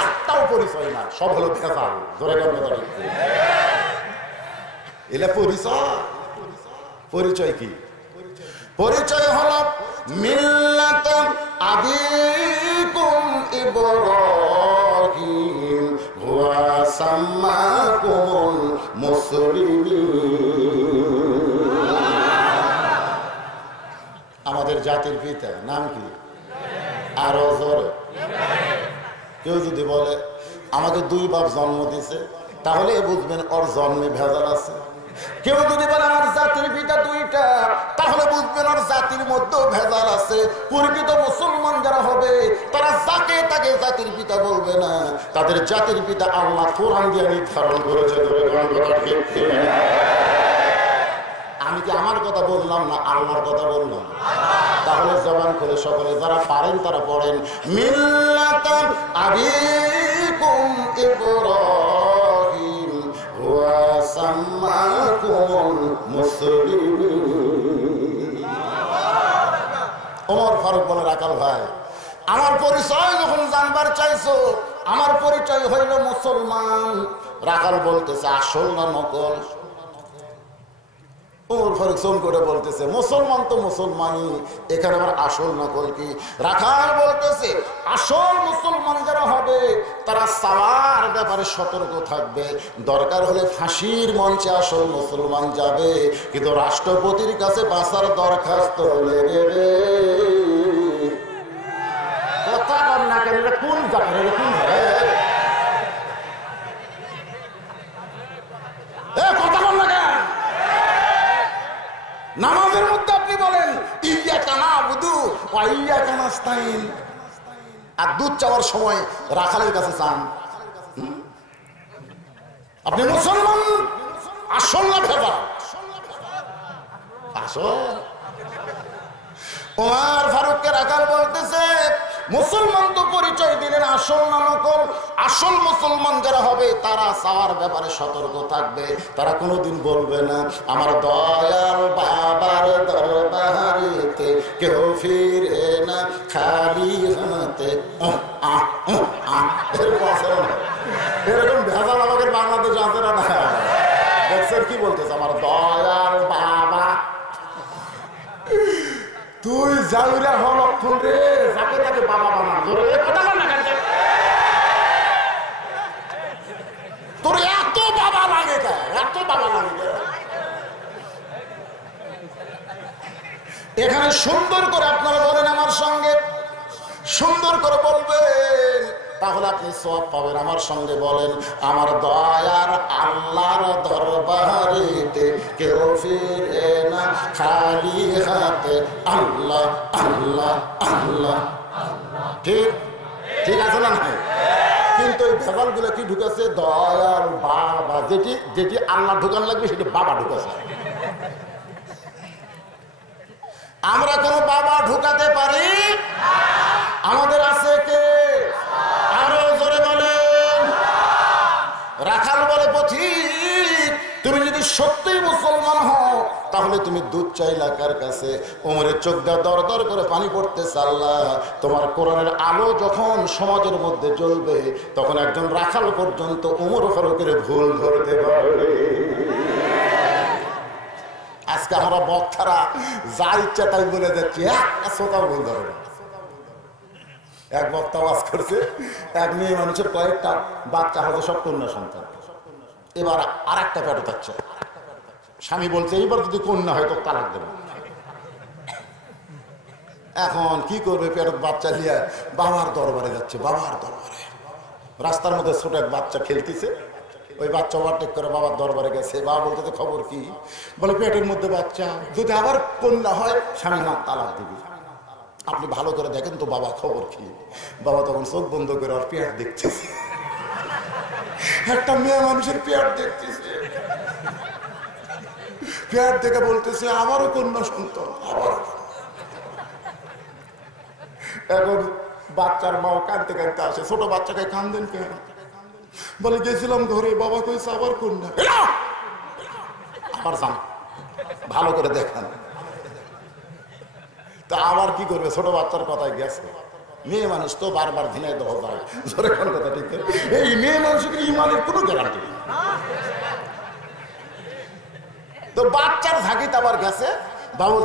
একটাও পরিচয় না, সব হলো ভেজাল। ধরে এলা পরিচয়। পরিচয় কি? পরিচয় হলো মিল্লাত আবিকুম ইব্রাহিম ওয়া সাম্মাকুমুল মুসলিমিন। আমাদের জাতির পিতা নাম কি? আরো জোরে। কেউ যদি বলে আমাকে দুই বাপ জন্ম দিছে, তাহলে বুঝবেন ওর জন্মে ভেজাল আছে। কেউ যদি বলে আমার জাতির পিতা দুইটা, তাহলে বুঝবেন ওর জাতির মধ্যেও ভেজাল আছে। প্রকৃত মুসলমান যারা হবে তারা যাকে তাকে জাতির পিতা বলবে না, তাদের জাতির পিতা আল্লাহ কোরআন দিয়ে নির্ধারণ করেছে। আমি কি আমার কথা বললাম না আল্লাহর কথা বললাম? তাহলে জবান করে সকলে যারা পারেন তারা পড়েন, মিল্লাত আবিকুম ইব্রাহিম ওয়া সাম্মাকুমুল মুসলিমিন। ওমর ফারুক বলে, রাকাল ভাই আমার পরিচয় যখন জানবার চাইছো, আমার পরিচয় হইল মুসলমান। রাকাল বলতেছে আসল না নকল? ওমর ফারুক সোম করে বলতেছে মুসলমান তো মুসলমানই, এখানে আমার আসল নকল কি? রাখাল বলতেছে আসল মুসলমান যারা হবে তারা সাওয়ার ব্যাপারে সতর্ক থাকবে, দরকার হলে ফাঁসির মঞ্চে আসল মুসলমান যাবে, কিন্তু রাষ্ট্রপতির কাছে বাঁচার দরখাস্ত লেগে। কথা কর না কেন? কোন জায়গায় কোন কথা বল না কেন? নামাজের মধ্যে আপনি বলেন ইয়্যাকা না'বুদু ওয়া ইয়্যাকা নাস্তাইন, আর দুধ চাওয়ার সময় রাখালের কাছে চান। আপনি মুসলমান আসল না ভেজাল? আসল। ওমর ফারুককে রাখাল বলতেছে মুসলমান তো পরিচয় দিলেন, আসল না নকল? আসল মুসলমান যারা হবে তারা চাওয়ার ব্যাপারে সতর্ক থাকবে, তারা কোনোদিন বলবে না আমার দয়াল বাবার দরবারেতে কেউ ফিরে না খালি হাতে। এরকম ভেজাল আমাদের বাংলাদেশে আছে না? দেখছেন কি বলতেছে আমার দয়াল বাবা? তুই যাইরা হল রে, যাকে তাকে বাবা বানা। তোর এত বাবা লাগে, এত বাবা লাগে। এখানে সুন্দর করে আপনারা বলেন আমার সঙ্গে, সুন্দর করে বলবেন, তাহলে আপনি সওয়াব পাবেন। আমার সঙ্গে বলেন আমার দয়ার আল্লাহর দরবারেতে কেউ ফিরে না খালি হাতে। আল্লাহ আল্লাহ আল্লাহ। ঠিক ঠিক আছে না? কিন্তু এই ভেজাল গুলো কি ঢুকেছে? দয়াল বাবা, যেটি যেটি আল্লাহ ঢুকান লাগবে সেটি বাবা ঢুকেছে। আমরা কোনো বাবা ঢুকাতে পারি? আমাদের আছে কে? আরো জোরে বলেন। রাখাল বলে পথিক তুমি যদি যদি সত্যিই মুসলমান হও তাহলে তুমি দুধ চাইলা কার কাছে? ওমরের চোখ দিয়ে দর দর করে পানি পড়তেছে। আল্লাহ, তোমার কোরআনের আলো যখন সমাজের মধ্যে জ্বলবে তখন একজন রাখাল পর্যন্ত ওমর ফারুকের ভুল ধরতে পারবে। আজকে আমরা বক্তারা যা ইচ্ছা তাই বলে যাচ্ছি, একটা শ্রোতাও ভুল ধরে না। এক বক্তা ওয়াজ করছে, এক মেয়ে মানুষের কয়েকটা বাচ্চা হয়তো সব কন্যা সন্তান, এবার আর একটা পেটে থাকছে। স্বামী বলছে এইবার যদি কন্যা হয় তো তালাক দেবে। এখন কি করবে? পেটের বাচ্চা নিয়ে বাবার দরবারে যাচ্ছে। বাবার দরবারে রাস্তার মধ্যে ছোট এক বাচ্চা খেলতেছে, ওই বাচ্চা ওভারটেক করে বাবার দরবারে গেছে। বাবা বলতে খবর কি? বলে পেটের মধ্যে বাচ্চা, যদি আবার কন্যা হয় স্বামী না তালাক দিবি। আপনি ভালো করে দেখেন তো বাবা খবর কি? বাবা তখন চোখ বন্ধ করে আর পেট দেখতেছে, একটা মেয়ে মানুষের পেট দেখতেছে। পেট দেখে বলতেছে আবারও কন্যা সন্তান, আবারও। এখন বাচ্চার মাও কাঁদতে কাঁদতে আসে, ছোট বাচ্চাকে কান্দেন কেন? বলে গেছিলাম ঘরে, বাবা কইছে আবার কন্যা। আবার যান, ভালো করে দেখান। তা আবার কি করবে? ছোট বাচ্চার কথায় গেছে। মেয়ে মানুষ তো বারবার ধিনাই দেওয়া যায়, জোরে কোন কথা ঠিক? এই মেয়ে মানুষের ইমানের কোনো গ্যারান্টি নেই। তো বাচ্চার ঝাঁকিতে আবার গেছে। বাবু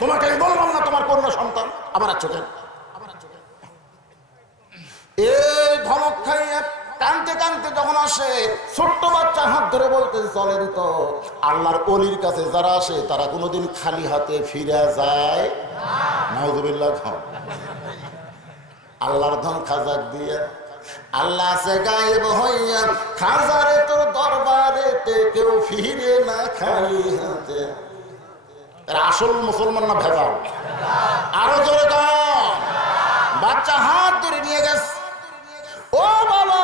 তোমাকে আমি বললাম না তোমার কন্যা সন্তান, আবার আছো কেন? এই ধমক খাইয়ে কানতে কানতে যখন আসে, ছোট্ট বাচ্চা হাত ধরে বলতে চলেন তো আল্লাহর ওলির কাছে যারা আসে তারা কোনোদিন খালি হাতে ফিরে যায়? নাউযুবিল্লাহ। আল্লাহর ধন খাজাক দিয়ে, আল্লাহ সে গায়েব হইয়া খাজারে তোর দরবারেতে কেউ ফিরে না খালি হাতে। আসল মুসলমান না ভেজাল? আরো জোরে গান। বাচ্চা হাত ধরে নিয়ে গেছে। ও বাবা,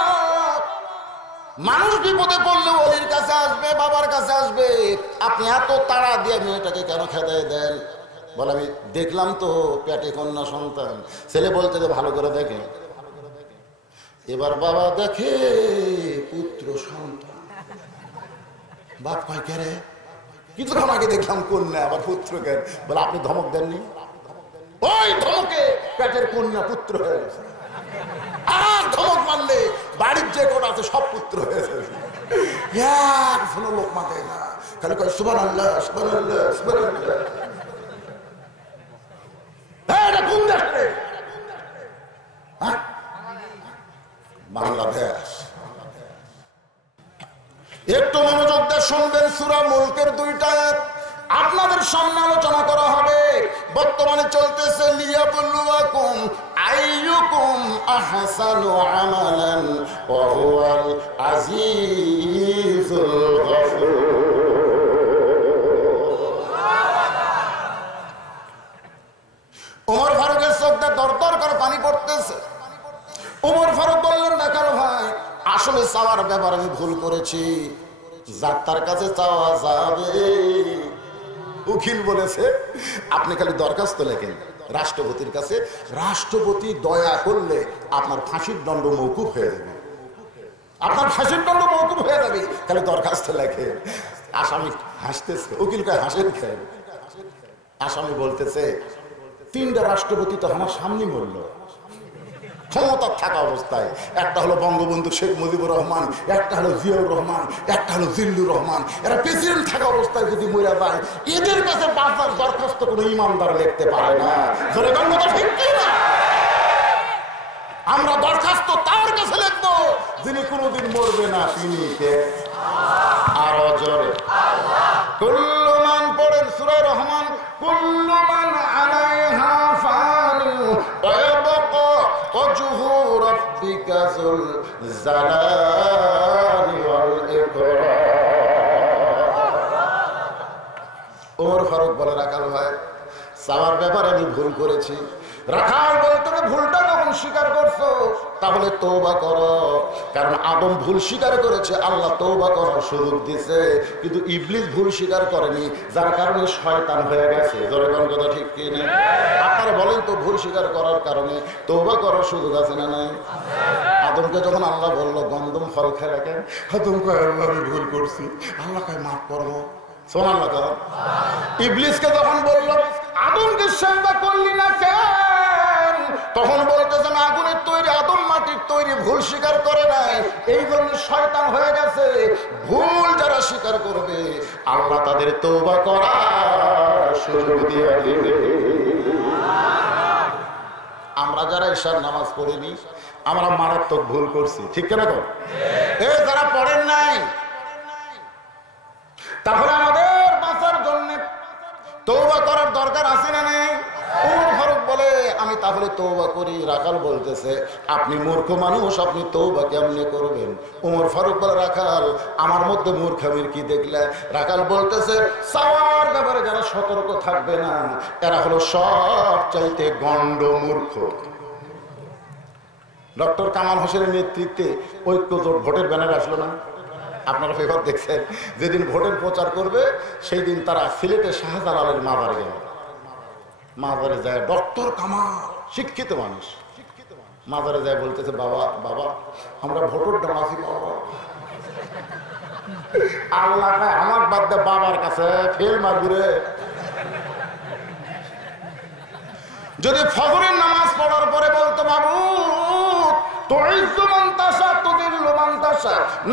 মানুষ বিপদে পড়লে ওলির কাছে আসবে, বাবার কাছে আসবে, আপনি এত তাড়া দিয়ে মেয়েটাকে কেন খেদায় দেন? বলে আমি দেখলাম তো পেটে কন্যা সন্তান। ছেলে বলতে যে ভালো করে দেখে। এবার বাবা দেখে পুত্র সন্তান। বাপ কয় কে রে? কিছুক্ষণ আগে দেখলাম কন্যা, আবার পুত্র কেন? বলে আপনি ধমক দেননি? ওই ধমকে পেটের কন্যা পুত্র হয়ে গেছে। আর ধমক মারলে বাড়ির যে কোন আছে সব পুত্র হয়েছে। শোনো লোক মাকে না, খালি কয় সুবহানাল্লাহ সুবহানাল্লাহ সুবহানাল্লাহ। এটা কোন দেশ রে? বাংলাদেশ। একটু মনোযোগ দিয়ে শুনবেন, সূরা মুলকের 2টা আয়াত আপনাদের সামনে আলোচনা করা হবে। বর্তমানে চলতেছে লিয়াবলুয়াকুম আইয়ুকুম আহসানু আমালান ওয়া হুয়াল আজিজুল গফুর। ওমর ফারুকের চোখটা দরদর করে পানি পড়তেছে। ওমর ফারুক বললেন দেখার ভাই, আসলে চাওয়ার ব্যাপার আমি ভুল করেছি, যাত্রার কাছে চাওয়া যাবে। উকিল বলেছে আপনি খালি দরখাস্ত লেখেন রাষ্ট্রপতির কাছে, রাষ্ট্রপতি দয়া করলে আপনার ফাঁসির দণ্ড মওকুফ হয়ে যাবে, আপনার ফাঁসির দণ্ড মওকুফ হয়ে যাবে, খালি দরখাস্ত লেখেন। আসামি হাসতেছে, উকিল কয় হাসেন খেয়ে। আসামি বলতেছে 3টা রাষ্ট্রপতি তো আমার সামনে মরল ক্ষমতা থাকা অবস্থায়। একটা হলো বঙ্গবন্ধু শেখ মুজিবুর রহমান, একটা হলো জিয়াউর রহমান, একটা হলো জিল্লুর রহমান। এরা প্রেসিডেন্ট থাকা অবস্থায় যদি মরে যায়, এদের কাছে বাঁচার দরখাস্ত কোনো ইমানদার লিখতে পারে না। আমরা দরখাস্ত তার কাছে লিখবো যিনি কোনোদিন মরবে না, তিনি কে? আরো জোরে কুল্লু মান পড়েন সূরা রহমান। কুল্লু মান আলাইহা ফান ওয়া ইয়াবকা ওয়াজহু রাব্বিকা যুল জালালি ওয়াল ইকরাম। ওমর ফারুক বলে রাখাল ভাই, চাওয়ার ব্যাপারে আমি ভুল করেছি। রাখাল বলতে ভুলটা যখন স্বীকার করছো তাহলে তওবা করো, কারণ আদম ভুল স্বীকার করেছে, আল্লাহ তওবা করার সুযোগ দিয়েছে, কিন্তু ইবলিস ভুল স্বীকার করেনি, যার কারণে শয়তান হয়ে গেছে। জোরে কোন কথা ঠিক কি না? আপনারা বলেন তো ভুল স্বীকার করার কারণে তওবা করার সুযোগ আছে না নাই? আদমকে যখন আল্লাহ বললো গন্ধম ফল খেয়ে রাখেন, আদম কয় আল্লাহ আমি ভুল করছি, আল্লাহ কয় মাফ করবো। সুবহানাল্লাহ। ইবলিসকে যখন বললো আদমকে সেজদা করলি না কেন, তখন বলতেছেন আগুনের তৈরি, আদম মাটির তৈরি, ভুল স্বীকার করে নাই, এই জন্য শয়তান হয়ে গেছে। ভুল যারা স্বীকার করবে আল্লাহ তাদের তওবা করার সুযোগ দিয়ে দিবে। আমরা যারা ঈশার নামাজ পড়িনি আমরা মারাত্মক ভুল করছি, ঠিক কেন? যারা পড়েন নাই, তাহলে আমাদের বাঁচার জন্য তওবা করার দরকার আছে না নেই? ওমর ফারুক বলে আমি তাহলে তওবা করি। রাখাল বলতেছে আপনি মূর্খ মানুষ, আপনি তওবা কেমনে করবেন? ওমর ফারুক বলে রাখাল আমার মধ্যে মূর্খামির কি দেখলে? রাখাল বলতেছে চাওয়ার ব্যাপারে যারা সতর্ক থাকবে না এরা হলো সব চাইতে গণ্ড মূর্খ। ডক্টর কামাল হোসেনের নেতৃত্বে ঐক্যজোট ভোটের ব্যানার আসলো না? আপনারা পেপার দেখছেন, যেদিন ভোটের প্রচার করবে সেই দিন তারা সিলেটে শাহজালালের মাজারে গেল। মাজারে যায় ডক্টর কামাল, শিক্ষিত মানুষ, মাজারে যায় বলতেছে বাবা বাবা আমরা ভোটের ডামাছি বাবা। আল্লাহ আমার বাদ দে বাবার কাছে ফেল মারবি। যদি ফজরের নামাজ পড়ার পরে বলতো বাবু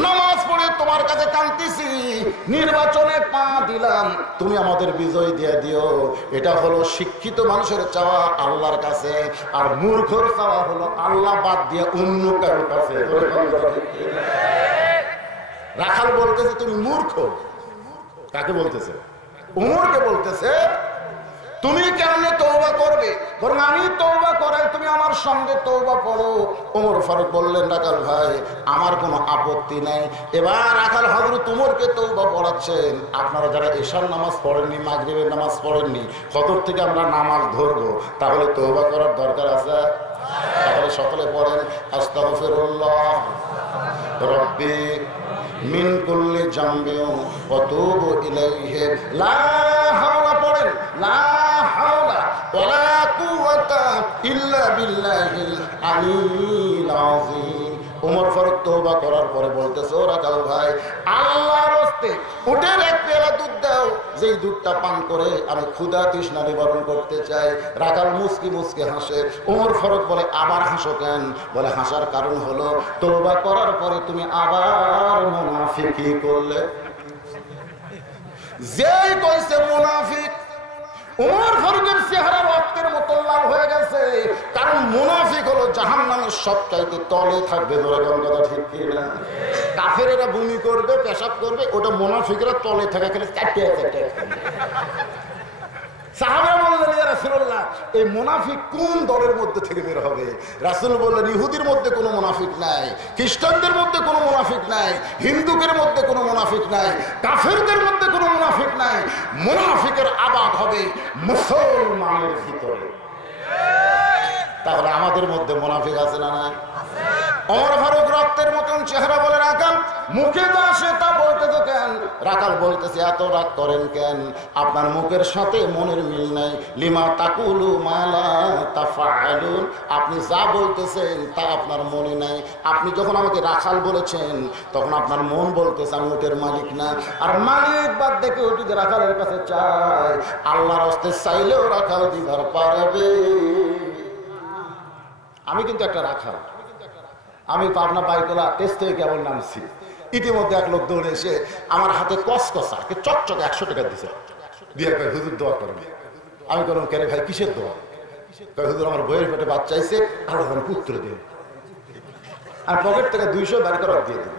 নামাজ পড়ে তোমার কাছে কাঁদতেছি, নির্বাচনে পা দিলাম, তুমি আমাদের বিজয় দিয়ে দিও, এটা হলো শিক্ষিত মানুষের চাওয়া আল্লাহর কাছে। আর মূর্খর চাওয়া হলো আল্লাহ বাদ দিয়ে অন্য কারোর কাছে। রাখাল বলতেছে তুমি মূর্খ। কাকে বলতেছে? উমরকে বলতেছে তুমি কেমনে তওবা করবে, বরং আমি তওবা করাই, তুমি আমার সঙ্গে তওবা পড়ো। ওমর ফারুক বললেন রাখাল ভাই আমার কোনো আপত্তি নাই। এবার রাখাল হযরত উমরকে তওবা পড়াচ্ছেন। আপনারা যারা এশার নামাজ পড়েননি, মাগরিবের নামাজ পড়েননি, ফজর থেকে আমরা নামাজ ধরবো, তাহলে তওবা করার দরকার আছে। তাহলে সকলে পড়েন আস্তাগফিরুল্লাহ রব্বি মিন কুল্লি জামবিন ওয়া তুবু ইলাইহি। লা হাওলা পড়েন, লা হাওলা ওয়ালা কুওয়াতা ইল্লা বিল্লাহিল আলিয়্যিল আযীম। ওমর ফারুক তওবা করার পরে বলতেছে ও রাখাল ভাই আল্লাহর রাস্তে উটের এক পেয়ালা দুধ দাও, যেই দুধটা পান করে আমি ক্ষুধা তৃষ্ণা নিবারণ করতে চাই। রাখাল মুস্কি মুস্কি হাসে। ওমর ফারুক বলে আবার হাসো কেন? বলে হাসার কারণ হলো তওবা করার পরে তুমি আবার মুনাফিকি করলে। যেই কইছে মুনাফিক, ওমর ফারুকের চেহারা রক্তের মতো লাল হয়ে গেছে। কারণ মুনাফিক হলো জাহান্নামের সবচাইতে তলে থাকবে। কথা ঠিক কি না? কাফেরেরা বমি করবে, পেশাব করবে, ওটা মুনাফিকরা তলে থাকা খেলে চারটে চারটে। সাহাবা বললেন ইয়া রাসূলুল্লাহ এই মুনাফিক কোন দলের মধ্যে থেকে বের হবে? রাসূল বললেন ইহুদির মধ্যে কোনো মুনাফিক নাই, খ্রিস্টানদের মধ্যে কোনো মুনাফিক নাই, হিন্দুদের মধ্যে কোনো মুনাফিক নাই, কাফেরদের মধ্যে কোনো মুনাফিক নাই। মুনাফিকের আবাদ হবে মুসলমানের ভিতরে। তাহলে আমাদের মধ্যে মুনাফিক আছে না নাই? ওমর ফারুক রক্তের মতন চেহারা বলে রাখাল মুখে যা আসে তা বলতেছো কেন? রাখাল বলতেছে এত রাগ করেন কেন? আপনার মুখের সাথে মনের মিল নাই। লিমা তাকুলু মা লা তাফআলুন, আপনি যা বলতেছেন তা আপনার মনে নাই। আপনি যখন আমাকে রাখাল বলেছেন তখন আপনার মন বলতেছে আমি উটের মালিক না। আর মালিক বাদ দেখে উঠিতে রাখালের কাছে চায়, আল্লাহর হস্তে চাইলেও রাখাল দিবার পারবে। আমি কিন্তু একটা রাখাল, আমি পাবনা বাইকলা টেস্ট থেকে কেমন নামছি, ইতিমধ্যে এক লোক দৌড়ে এসে আমার হাতে কসকসা চকচকে 100 টাকা দিছে, দিয়ে কয় হুজুর দোয়া করেন। আমি বললাম কেন ভাই কিসের দোয়া? কয় হুজুর আমার বইয়ের পেটে বাচ্চা আইছে, আরো পুত্র দিন। আর পকেট থেকে 200 বের করে দিয়ে দিন।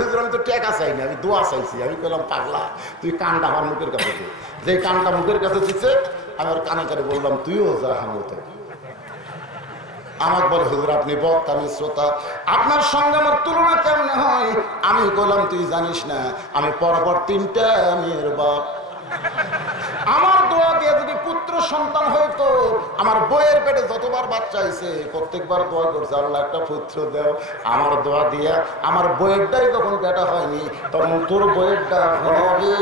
হুজুর আমি তো টাকা চাইনি, আমি দোয়া চাইছি। আমি বললাম পাগলা তুই কানটা আমার মুখের কাছে দে। যে কানটা মুখের কাছে দিচ্ছে আমি ওর কানে কানে বললাম তুইও যা হামতে। আমাকে বলে হুজুর আপনি বক্তা আমি শ্রোতা, আপনার সঙ্গে আমার তুলনা কেমনে হয়? আমি বললাম তুই জানিস না আমি পরপর 3টা মেয়ের বাপ। আমার দোয়া দিয়ে যদি পুত্র সন্তান হয়তো, আমার বইয়ের পেটে যতবার বাচ্চা হয়েছে প্রত্যেকবার দোয়া করছে আল্লাহ একটা পুত্র দেও। আমার দোয়া দিয়া আমার বইয়েরটাই যখন বেটা হয়নি তখন তোর বইয়েরটা হবে।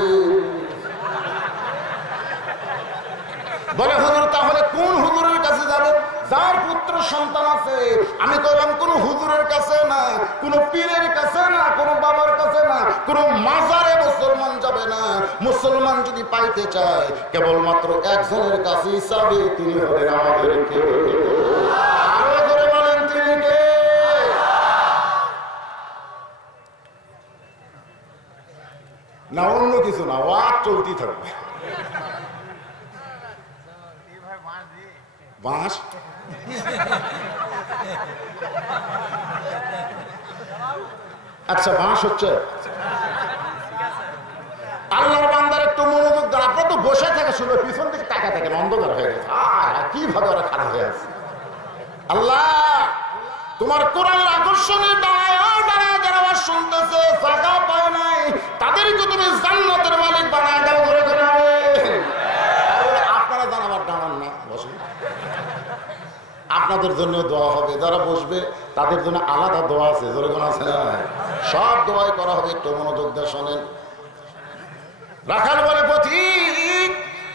বলে হুজুর তাহলে কোন হুজুরের কাছে যাব যার পুত্র সন্তান আছে, আমি কইলাম কোন হুজুরের কাছে না, কোন পীরের কাছে না, কোন বাবার কাছে না, কোন মাজারে মুসলমান যাবে না। মুসলমান যদি পাইতে চায় কেবলমাত্র একজনের কাছে যাবে, তিনি হলেন আমাদেরকে। আরো করে বলেন তিনি কে? না অন্য কিছু না, ওয়াজ চলতেই থাকবে। বাঁশ আচ্ছা, বাঁশ হচ্ছে আল্লাহর বান্দার একটু মনোযোগ দেন। আপনার তো বসে থাকে শুনে পিছন থেকে টাকা থাকেন, অন্ধকার হয়ে গেছে, কিভাবে ওরা খারাপ হয়ে আছে। আল্লাহ তোমার কোরআনের আকর্ষণের দাঁড়ায় যারা শুনতেছে, জায়গা পায় নাই, তাদেরকে তুমি জান্নাতের মালিক বানায় দাও। ধরে ধরে আপনারা জানাবার দাঁড়ান না, বসেন। আপনাদের জন্য দোয়া হবে, যারা বসবে তাদের জন্য আলাদা দোয়া আছে, যেরকম আছে না, সব দোয়াই করা হবে। একটু মনোযোগ দিয়ে শোনেন। রাখাল বলে পথিক,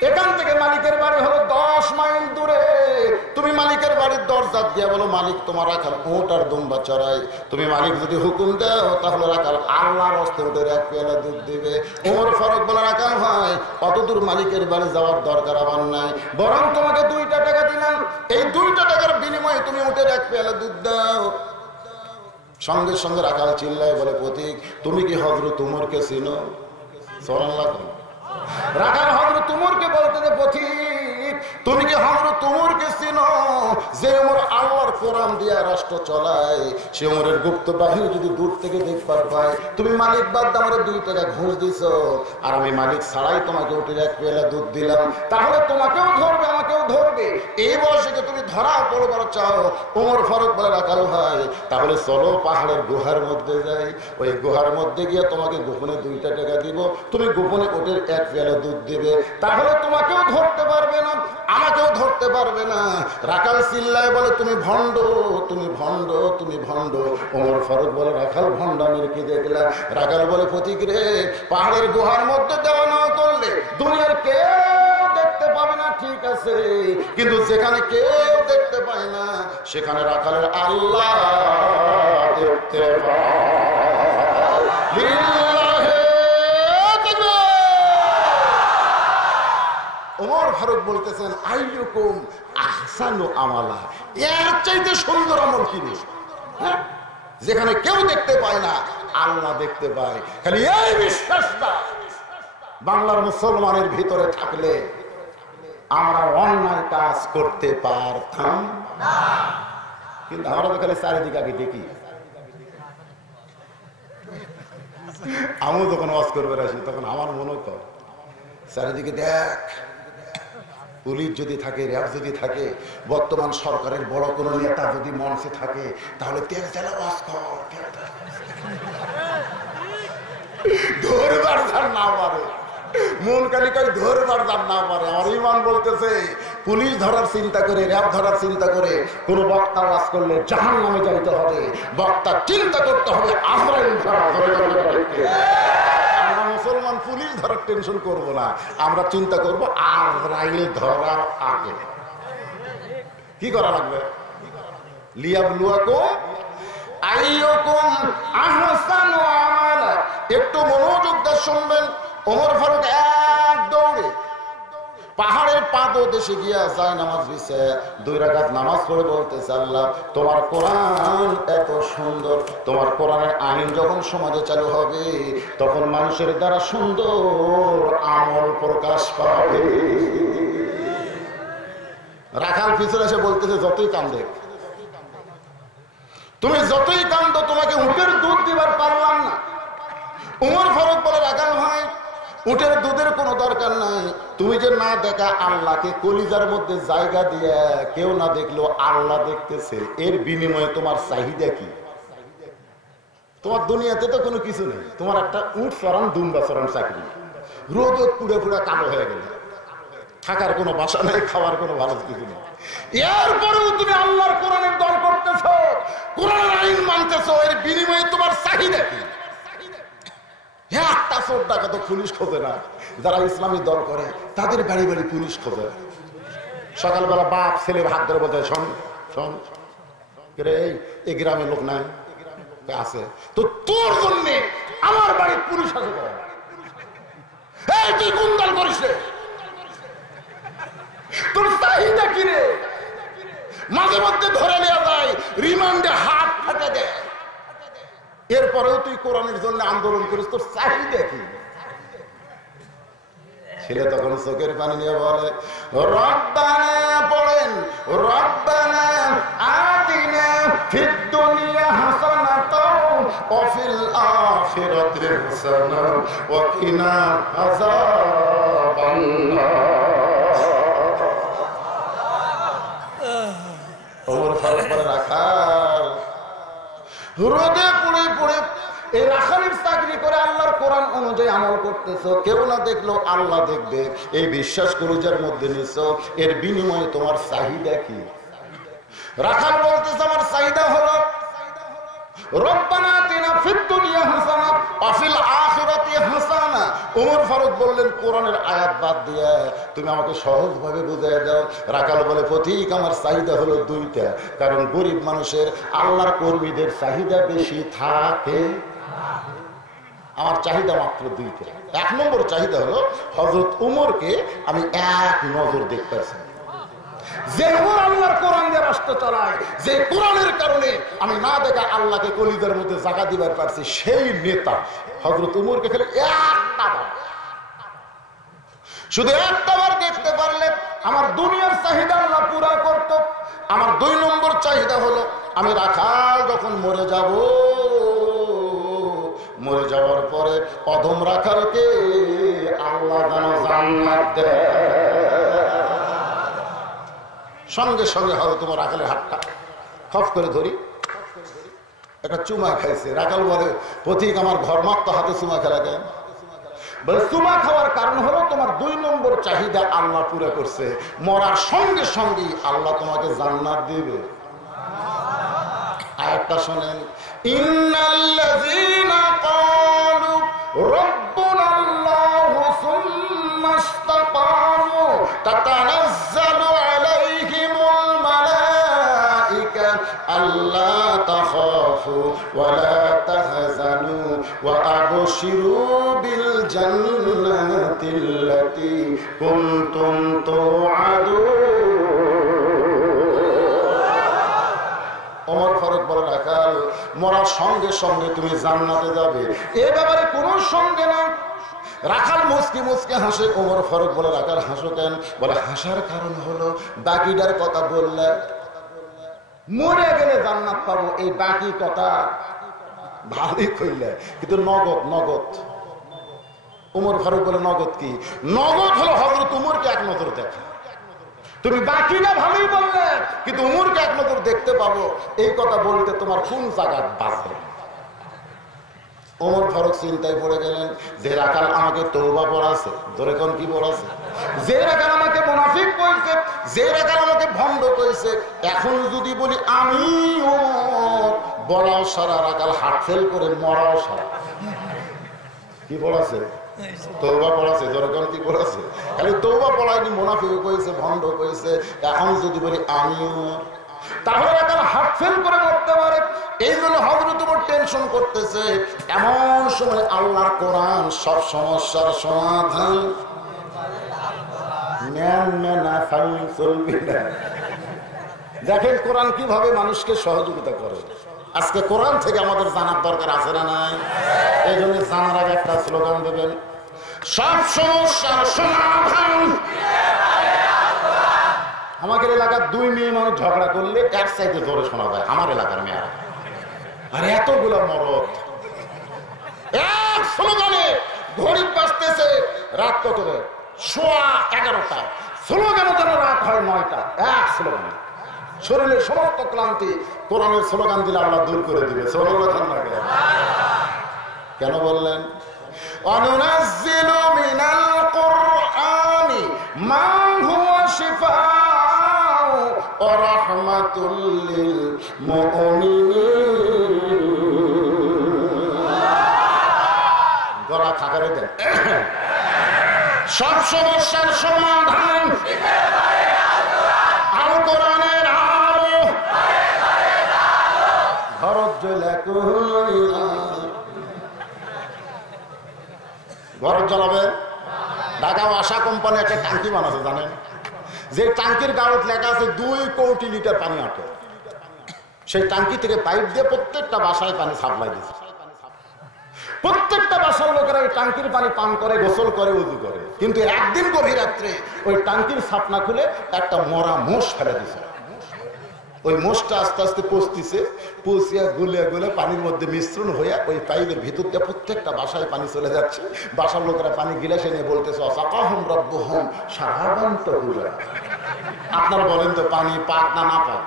এখান থেকে মালিকের বাড়ি হলো 10 মাইল দূরে। তুমি মালিকের বাড়ির দরজা দিয়ে বলো, মালিক তোমার রাখাল উট আর দুম্বা চড়াই। তুমি মালিক যদি হুকুম দাও তাহলে রাখাল আল্লাহর হস্তে উঠে 1 পেয়ালা দুধ দিবে। ওমর ফারুক বলে, রাখাল ভাই অত দূর মালিকের বাড়ি যাওয়ার দরকার আমার নাই, বরং তোমাকে 2টা টাকা দিলাম, এই 2টা টাকার বিনিময়ে তুমি উঠের 1 পেয়ালা দুধ দাও। সঙ্গে সঙ্গে রাখাল চিল্লায় বলে, পথিক তুমি কি হযরত উমরকে চিনো? রাখাল হযরত উমরকে বলতে যে, পথিক তুমি কি হযরত উমরকে চিনো? যে উমর আল্লাহর কোরআন দিয়া রাষ্ট্র চলায়, সে উমরের গুপ্ত বাহিনী যদি দূর থেকে দেখবার পায়, তুমি মালিক বাদ আমারে 2 টাকা ঘুষ দিছো, আর আমি মালিক ছাড়াই তোমাকে উঠে 1 পেয়ালা দুধ দিলাম, তাহলে তোমাকেও ধরবে আমাকেও ধরবে। এই বয়সে তুমি ধরা পড়বার চাও? ওমর ফারুক বলে, রাখাল ভাই তাহলে চলো পাহাড়ের গুহার মধ্যে যাই, ওই গুহার মধ্যে গিয়ে তোমাকে গোপনে 2টা টাকা দিব, তুমি গোপনে ওটের 1 পেয়ালা দুধ দিবে, তাহলে তোমাকেও ধরতে পারবে না, আমাকেও ধরতে পারবে না। রাখাল চিল্লায় বলে, তুমি ভণ্ড, তুমি ভণ্ড, তুমি ভণ্ড। ওমর ফারুক বলে, রাখাল ভণ্ডামির কি দেখলা? রাখাল বলে, পথিক রে, পাহাড়ের গুহার মধ্যে দেওয়া না করলে দুনিয়ার কেউ দেখতে পাবে না, ঠিক আছে, কিন্তু যেখানে কেউ দেখতে পায় না সেখানে রাখালের আল্লাহ দেখতে পায়। ওমর ফারুক বলতেছেন, আইয়ুকুম আহসানু আমালা, এর চাইতে সুন্দর আমল কি নেই? হ্যাঁ, যেখানে কেউ দেখতে পায় না আল্লাহ দেখতে পায়। খালি এই বিশ্বাসটা বাংলার মুসলমানের ভিতরে থাকলে আমরা অন্যায় কাজ করতে পারতাম না। কিন্তু আমরা তো খালি চারিদিকে আগে দেখি। আমিও যখন ওয়াজ করবে আসি তখন আমার মনে কর, চারিদিকে দেখ, পুলিশ যদি থাকে, র্যাব যদি থাকে, বর্তমান সরকারের বড় কোনো নেতা যদি মঞ্চে থাকে, তাহলে তেল চালা ওয়াজ কর, ধরবার যার না পারে, মন কালিকায় ধরবার যার না পারে। আমার ইমান বলতেছে, পুলিশ ধরার চিন্তা করে, র্যাব ধরার চিন্তা করে কোন বক্তা ওয়াজ করলে জাহান্নামে যাইতে হবে, বক্তা চিন্তা করতে হবে আজরাইল ধরা। আমরা মুসলমান পুলিশ ধরার টেনশন করব না, আমরা চিন্তা করব আজরাইল ধরার আগে কি করা লাগবে। লিয়াবলুয়াকুম আইয়ুকুম আহসানু আমালা। একটু মনোযোগ দিয়ে শুনবেন। ওমর ফারুক এক দৌড়ে পাহাড়ের পাদদেশে গিয়া যায় নামাজ বিছে 2 রাকাত নামাজ পড়ে বলতেছে, আল্লাহ তোমার কোরআন এত সুন্দর, তোমার কোরআনের আইন যখন সমাজে চালু হবে তখন মানুষের দ্বারা সুন্দর আমল প্রকাশ পাবে। রাখাল পিছনে এসে বলতেছে, যতই কান্দে, তুমি যতই কান্দো, তোমাকে উটের দুধ দিবার পারলাম না। ওমর ফারুক বলে, রাখাল ভাই উটের দুধের কোনো দরকার নাই, তুমি যে না দেখা আল্লাহকে কলিজার মধ্যে জায়গা দিয়ে কেউ না দেখলো আল্লাহ দেখতেছে, এর বিনিময়ে তোমার চাহিদা কি? তোমার দুনিয়াতে তো কোনো কিছু নেই, তোমার একটা উট চড়ান দুম্বা চড়ান চাকরি, রোদ পুড়ে পুড়ে কালো হয়ে গেল, থাকার কোনো বাসা নেই, খাওয়ার কোনো ভালো কিছু নেই, এরপরেও তুমি আল্লাহর কোরআনের দল করতেছো, কোরআনের আইন মানতেছো, এর বিনিময়ে তোমার চাহিদা কি? একটা চোর ডাকাত পুলিশ খোঁজে না, যারা ইসলামী দল করে তাদের বাড়ি বাড়ি পুলিশ খোঁজে। সকালবেলা বাপ ছেলের হাত ধরে বলতে শোন শোন এই গ্রামের লোক নাই আছে তো তোর জন্য আমার বাড়ির পুলিশ আছে তুই গুন্ডাল করিস রে, তোর চাহিদা কি রে? মাঝে মধ্যে ধরে নেওয়া যায়, রিমান্ডে হাত ফাটে দেয়, এরপরেও তুই কোরআনের জন্য আন্দোলন করিস, তোর চাহিদা কি? ছেলে তখন চোখের পানি নিয়ে বলে রব্বানা, পড়েন রব্বানা আতিনা ফিদ দুনিয়া হাসানাতাও ওয়া ফিল আখিরাতি হাসানাতাও ওয়া কিনা আযাবান্নার। ওমর ফারুক বলে রাখাল, রোদে পুড়ে পুড়ে এই রাখালের চাকরি করে আল্লাহর কোরআন অনুযায়ী আমল করতেছো, কেউ না দেখলো আল্লাহ দেখবে, এই বিশ্বাস কলিজার মধ্যে নিছো, এর বিনিময়ে তোমার চাহিদা কি? রাখাল বলতেছে আমার চাহিদা হলো রব্বানা আতিনা ফিদ দুনিয়া হাসানা ওয়া ফিল আখিরাতি হাসানা। ওমর ফারুক বললেন কোরআনের আয়াত বাদ দিয়ে তুমি আমাকে সহজভাবে বুঝিয়ে দাও। রাখাল বলে পথিক আমার চাহিদা হলো দুইটা, কারণ গরিব মানুষের আল্লাহর কর্মীদের চাহিদা বেশি থাকে, আমার চাহিদা মাত্র দুইটা। এক নম্বর চাহিদা হলো হযরত উমরকে আমি এক নজর দেখতেছি, যে ওমর আল্লাহর কোরআন দিয়ে রাষ্ট্র চালায়, যে কোরআনের কারণে আমি না দেখা আল্লাহকে কলিজার মধ্যে জায়গা দিবার পারছি, সেই নেতা হযরত উমরকে খেলে একটা বার, শুধু একটা বার দেখতে পারলে আমার দুনিয়ার চাহিদা আল্লাহ পুরা করত। আমার দুই নম্বর চাহিদা হলো আমি রাখাল যখন মরে যাব, মরে যাওয়ার পরে অধম রাখালকে আল্লাহ যেন জান্নাত দেয়। সঙ্গে সঙ্গে হয়তো তোমার রাখালের হাতটা খপ করে ধরি, একটা চুমা খাইছে। রাখাল বলে পথিক আমার ঘর মাত্র হাতে চুমা খেলা কেন? বলে চুমা খাওয়ার কারণ হলো তোমার দুই নম্বর চাহিদা আল্লাহ পুরো করছে, মরার সঙ্গে সঙ্গেই আল্লাহ তোমাকে জান্নাত দিবে। আয়াতটা শোনেন, ইন্নাল্লাযীনা ক্বালু রাব্বুনাল্লাহু সুম্মা ইসতাকামু তাতানাজ্জালু আলাইহিমুল মালায়েকা আল্লা তাখাফু ওয়া লা তাহজানু ওয়া আবশিরু বিল জান্নাতিল্লাতী কুনতুম তুআদুন। ওমর ফারুক বলে রাখাল মরার সঙ্গে সঙ্গে তুমি জান্নাতে যাবে, এ ব্যাপারে কোনো সঙ্গে না। রাখাল মুচকি মুচকি হাসে। ওমর ফারুক বলে রাখাল হাসো কেন? বলে হাসার কারণ হলো বাকিটার কথা বললে মরে গেলে জান্নাত পাবো, এই বাকি কথা ভালোই কইলে, কিন্তু নগদ নগদ। ওমর ফারুক বলে নগদ কি? নগদ হলো হযরত উমরকে এক নজর দেখা। তুমি বাকিটা ভালোই বললে, কিন্তু উমরকে এক নজর দেখতে পাবো, এই কথা বলতে তোমার কোন জায়গায় বাঁচবে? ওমর ফারুক চিন্তায় পড়ে গেলেন, যে রাখাল আমাকে তওবা পড়াছে, ধরে কোন কি পড়াছে, যে রাখাল আমাকে মুনাফিক কইছে, যে রাখাল আমাকে ভণ্ড কইছে, এখন যদি বলি আমি ওমর, বলাও সারা, রাখাল হার্ট ফেল করে মরাও সারা। কি পড়াছে? তওবা পড়াছে। জনগণ কি পড়াছে? খালি তওবা পড়ায়নি, মুনাফিক কইছে, ভণ্ড কইছে, এখন যদি বলি আমি ওমর, তাহলে রাখাল হার্ট ফেল করে মরতে পারে। এই জন্য হযরত ওমর টেনশন করতেছে। এমন সময় আল্লাহর কোরআন সব সমস্যার সমাধান। দেখেন কোরআন কিভাবে মানুষকে সহযোগিতা করে। আজকে কোরআন থেকে আমাদের জানার দরকার আছে না নাই? এই জন্য জানার আগে একটা স্লোগান দেবেন, সব সমস্যার সমাধান। আমাদের এলাকার দুই মেয়ে মানুষ ঝগড়া করলে এক সাইডে জোরে শোনা যায়, আমার এলাকার মেয়েরা। আর এতগুলো মরদ এক স্লোগানে, ঘড়ি বাজতেছে রাত কত, 11:15, স্লোগানে যেন রাত হয় 9টা, এক স্লোগানে। শরীরের সমস্ত ক্লান্তি কোরআনের স্লোগান দিলে আল্লাহ দূর করে দিবে। কেন বললেন? অনুনাজ্জিলু মিনাল কুরআনি মা হুয়া শিফাউ ওয়া রাহমাতুল লিল মুমিনিন। গলা থাকারে দেন। সব সমস্যার সমাধান ঘর জ্বালাবে। ঢাকা আশা কোম্পানি একটা ট্যাঙ্কি বানাচ্ছে জানেন, যে ট্যাঙ্কির গাড়ত লেখা আছে 2 কোটি লিটার পানি আটে। সেই ট্যাঙ্কি থেকে পাইপ দিয়ে প্রত্যেকটা বাসায় পানি সাপ্লাই দিচ্ছে। প্রত্যেকটা বাসার লোকেরা ওই ট্যাঙ্কির পানি পান করে, গোসল করে, উজু করে। কিন্তু একদিন গভীর রাত্রে ওই ট্যাঙ্কির ছাপনা খুলে একটা মরা মোষ ফেলে দিছে। ওই মোষটা আস্তে আস্তে পচতিছে, পচিয়া গুলে গুলে পানির মধ্যে মিশ্রণ হয়ে ওই পাইপের ভিতর দিয়ে প্রত্যেকটা বাসায় পানি চলে যাচ্ছে। বাসার লোকেরা পানি গিলাসে নিয়ে বলতেছে অসাকাহুম রাব্বুহুম শারাবান তাহুরা। আপনারা বলেন তো পানি পাক না না পাক?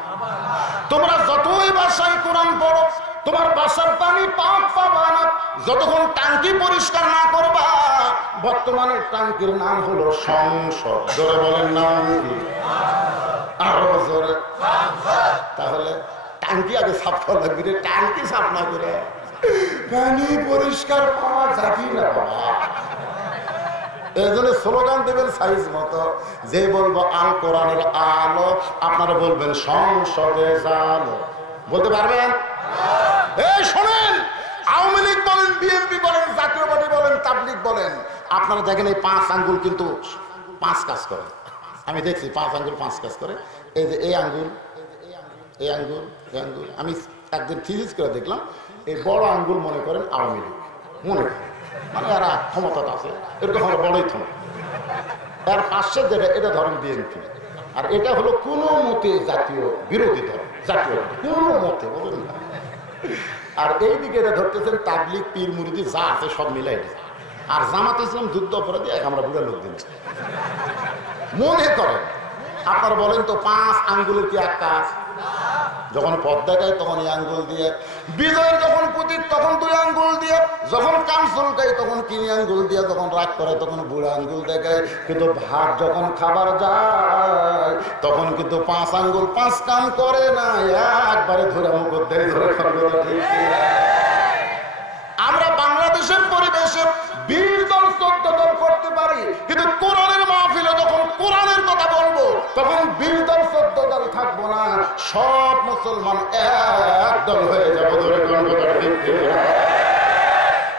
তোমরা যতই বাসায় কোরআন পড়ো, তোমার বাসার পানি পাক পাবা না যতক্ষণ ট্যাঙ্কি পরিষ্কার না করবা। বর্তমানে ট্যাঙ্কির নাম হলো সংসদ। জোরে বলেন নাম কি? আরো জোরে। তাহলে ট্যাঙ্কি আগে সাফ করা লাগবে, ট্যাঙ্কি সাফ না করে পানি পরিষ্কার পাওয়া যাবে না বাবা। এই জন্য স্লোগান দেবেন সাইজ মতো, যে বলবো আল কোরআনের আলো, আপনারা বলবেন সংসদে জালো। বলতে পারবেন? এই শোনেন, আওয়ামী লীগ বলেন, বিএনপি বলেন, জাতীয় পার্টি বলেন, তাবলিগ বলেন, আপনারা দেখেন এই 5 আঙ্গুল কিন্তু 5 কাজ করে। আমি দেখছি 5 আঙ্গুল 5 কাজ করে। এই যে এই আঙ্গুল, এই আঙ্গুল, এই আঙ্গুল, আমি একদিন ফিজিক্স করে দেখলাম, এই বড় আঙ্গুল মনে করেন আওয়ামী লীগ, মনে করেন, মানে এরা ক্ষমতাটা আছে, এরকম হলো বড়ই ক্ষমতা। এর পাশে যেটা, এটা ধরেন বিএনপি, আর এটা হলো কোনো মতে জাতীয় বিরোধী দল, জাতীয় কোনো মতে বলেন না। আর এইদিকে এটা ধরতেছেন তাবলিগ, পীর মুরিদি যা আছে সব মিলাই দিচ্ছে। আর জামাত ইসলাম যুদ্ধ অপরাধী, এক আমরা বুড়া লোক দিন মনে করেন। আপনারা বলেন তো 5 আঙ্গুলের কি এক কাজ? যখন পথ দেখায় তখন এই আঙ্গুল দিয়ে, বিজয়ের যখন প্রতীক তখন 2 আঙ্গুল দিয়ে, যখন কান চুলকায় তখন 3 আঙ্গুল দিয়ে, যখন রাগ করে তখন বুড়া আঙ্গুল দেখায়। কিন্তু ভাত যখন খাবার যায় তখন কিন্তু 5 আঙ্গুল 5 কাম করে না, একবারে ধরে মুখ দেয়, ধরে আমরা বাংলাদেশের পরিবেশে 20 দল 14 দল করতে পারি, কিন্তু কোরআনের মাহফিলে যখন কোরআনের কথা বলবো তখন 20 দল 14 দল থাকবো না, সব মুসলমান এক দল হয়ে যাবো।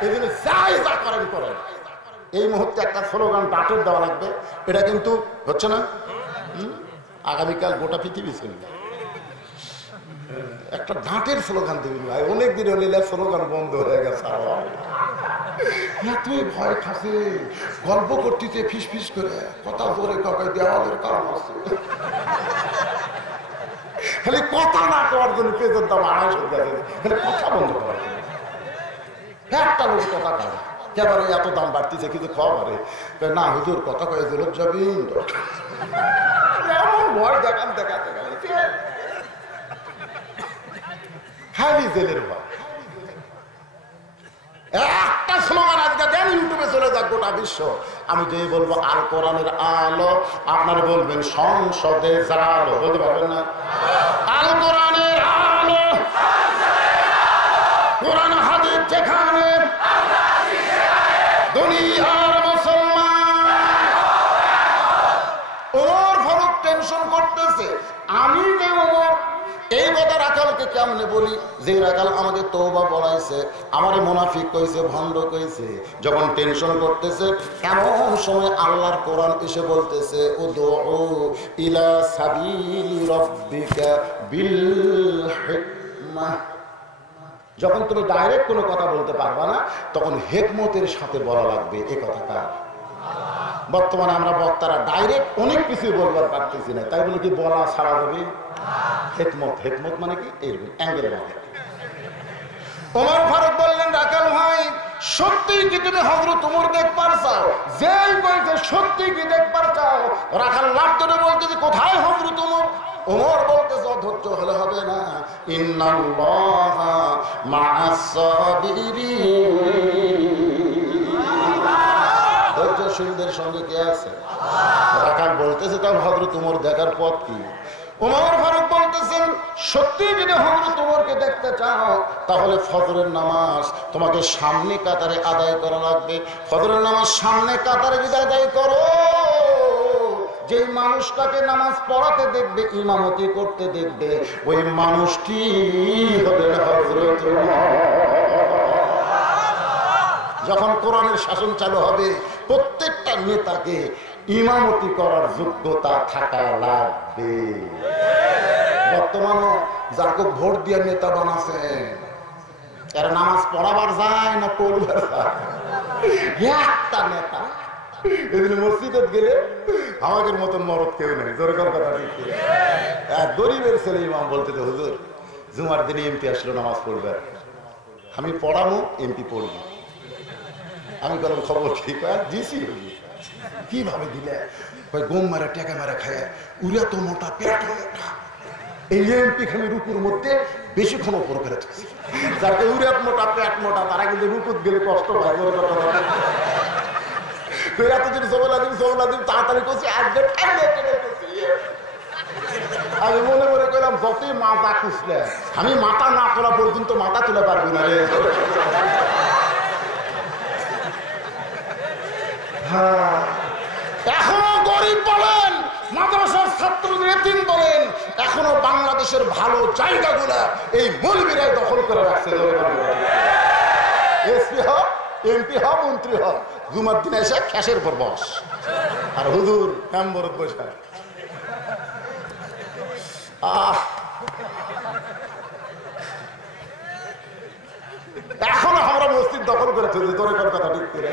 এই জন্য যাই যা করেন করেন। এই মুহূর্তে একটা স্লোগান ডাটের দেওয়া লাগবে, এটা কিন্তু হচ্ছে না। আগামীকাল গোটা পৃথিবী শুনবে একটা ডাঁটের স্লোগান দিবি ভাই। অনেকদিন হলে স্লোগান বন্ধ হয়ে গেছে। তুই ভয় খাসে গল্প করতেছে ফিস ফিস করে, কথা জোরে কাকায় দেওয়ালের কারণ আছে, খালি কথা না করার জন্য পেজের দাম 250 টাকা, খালি কথা বন্ধ করার জন্য একটা লোক কথা কয় কেবারে এত দাম বাড়তেছে কিছু খাওয়া পারে না, হুজুর কথা কয়ে জেলত যাবি, এমন ভয় দেখান দেখাতে খালি জেলের ভয়। একটা স্লোগান আজকে দেন, ইউটিউবে চলে যাক গোটা বিশ্ব। আমি যে বলবো আল কোরআনের আলো, আপনারা বলবেন সংসদে জালো। বলতে পারবেন না? আল কোরআনের আলো, কোরআন হাদিস যেখানে, দুনিয়ার মুসলমান। ওমর ফারুক টেনশন করতেছে, আমি যে ওমর, এই কথা রাখালকে কেমনে বলি যে রাখাল আমাকে তওবা পড়াইছে, আমারে মুনাফিক কইছে, ভণ্ড কইছে। যখন টেনশন করতেছে এমন সময় আল্লাহর কোরআন এসে বলতেছে উদউ ইলা সাবিলি রাব্বিকা বিল হিকমাহ। যখন তুমি ডাইরেক্ট কোনো কথা বলতে পারবা না তখন হিকমতের সাথে বলা লাগবে। এই কথাটা বর্তমানে আমরা বক্তারা ডাইরেক্ট অনেক কিছু বলবার পারতেছি না, তাই বলে কি বলা ছাড়া যাবে? হিকমত, হিকমত মানে কি এরকম অ্যাঙ্গেলের মধ্যে। ওমর ফারুক বললেন রাখাল ভাই, সত্যি কি তুমি হযরত ওমর দেখবার চাও? যেই বলছে সত্যি কি দেখবার চাও, রাখাল লাভ ধরে বলতেছে কোথায় হযরত ওমর? ওমর বলতেছে অধৈর্য হলে হবে না, ইন্নাল্লাহা মা'আস সাবিরিন, ধৈর্যশীলদের সঙ্গে কে আছে? রাখাল বলতেছে তাহলে হযরত ওমর দেখার পথ কি? ওমর ফারুক বলতেছেন সত্যি যদি হযরত ওমরকে দেখতে চাও তাহলে ফজরের নামাজ তোমাকে সামনে কাতারে আদায় করা লাগবে। ফজরের নামাজ সামনে কাতারে যদি আদায় করো, যেই মানুষটাকে নামাজ পড়াতে দেখবে, ইমামতি করতে দেখবে, ওই মানুষটি হলেন হযরত ওমর। যখন কোরআনের শাসন চালু হবে, প্রত্যেকটা নেতাকে ইমামতি করার যোগ্যতা থাকা লাগবে। বর্তমানে যাকে ভোট দিয়ে নেতা বানাচ্ছে, এরা নামাজ পড়াবার যায় না পড়বার যায়? একটা নেতা এদিন মসজিদে গেলে আমাদের মতন মরদ কেউ নেই, দরকার কথা ঠিক। গরিবের ছেলে ইমাম বলতে, হুজুর জুমার দিনে এমপি আসলো নামাজ পড়বে, আমি পড়াবো, এমপি পড়বো। আমি বললাম খবর ঠিক দিছি, কিভাবে দিলে? গম মারা টেকা মারা খায়, উড়া তো মোটা, পেট মোটা। এই এমপি খালি রুকুর মধ্যে বেশিক্ষণ উপর করে থাকছে, যাকে উড়াত মোটা পেট মোটা, তারা কিন্তু রুকুত গেলে কষ্ট হয়। তাড়াতাড়ি করছি, আমি মনে মনে করলাম যতই মাথা খুঁজলে আমি মাথা না তোলা পর্যন্ত মাথা তুলে পারবি না রে। এখনো গরিব বলেন, মাদ্রাসার ছাত্র এতিম বলেন, এখনো বাংলাদেশের ভালো জায়গাগুলা এই মৌলবীরাই দখল করে রাখছে। এসপি হোক, এমপি হোক, মন্ত্রী হোক, জুমার দিনে এসে খ্যাসের উপর বস, আর হুজুর কাম্বরত বসে। এখনো আমরা মসজিদ দখল করে ফেলছি, তোর কথা ঠিক করে।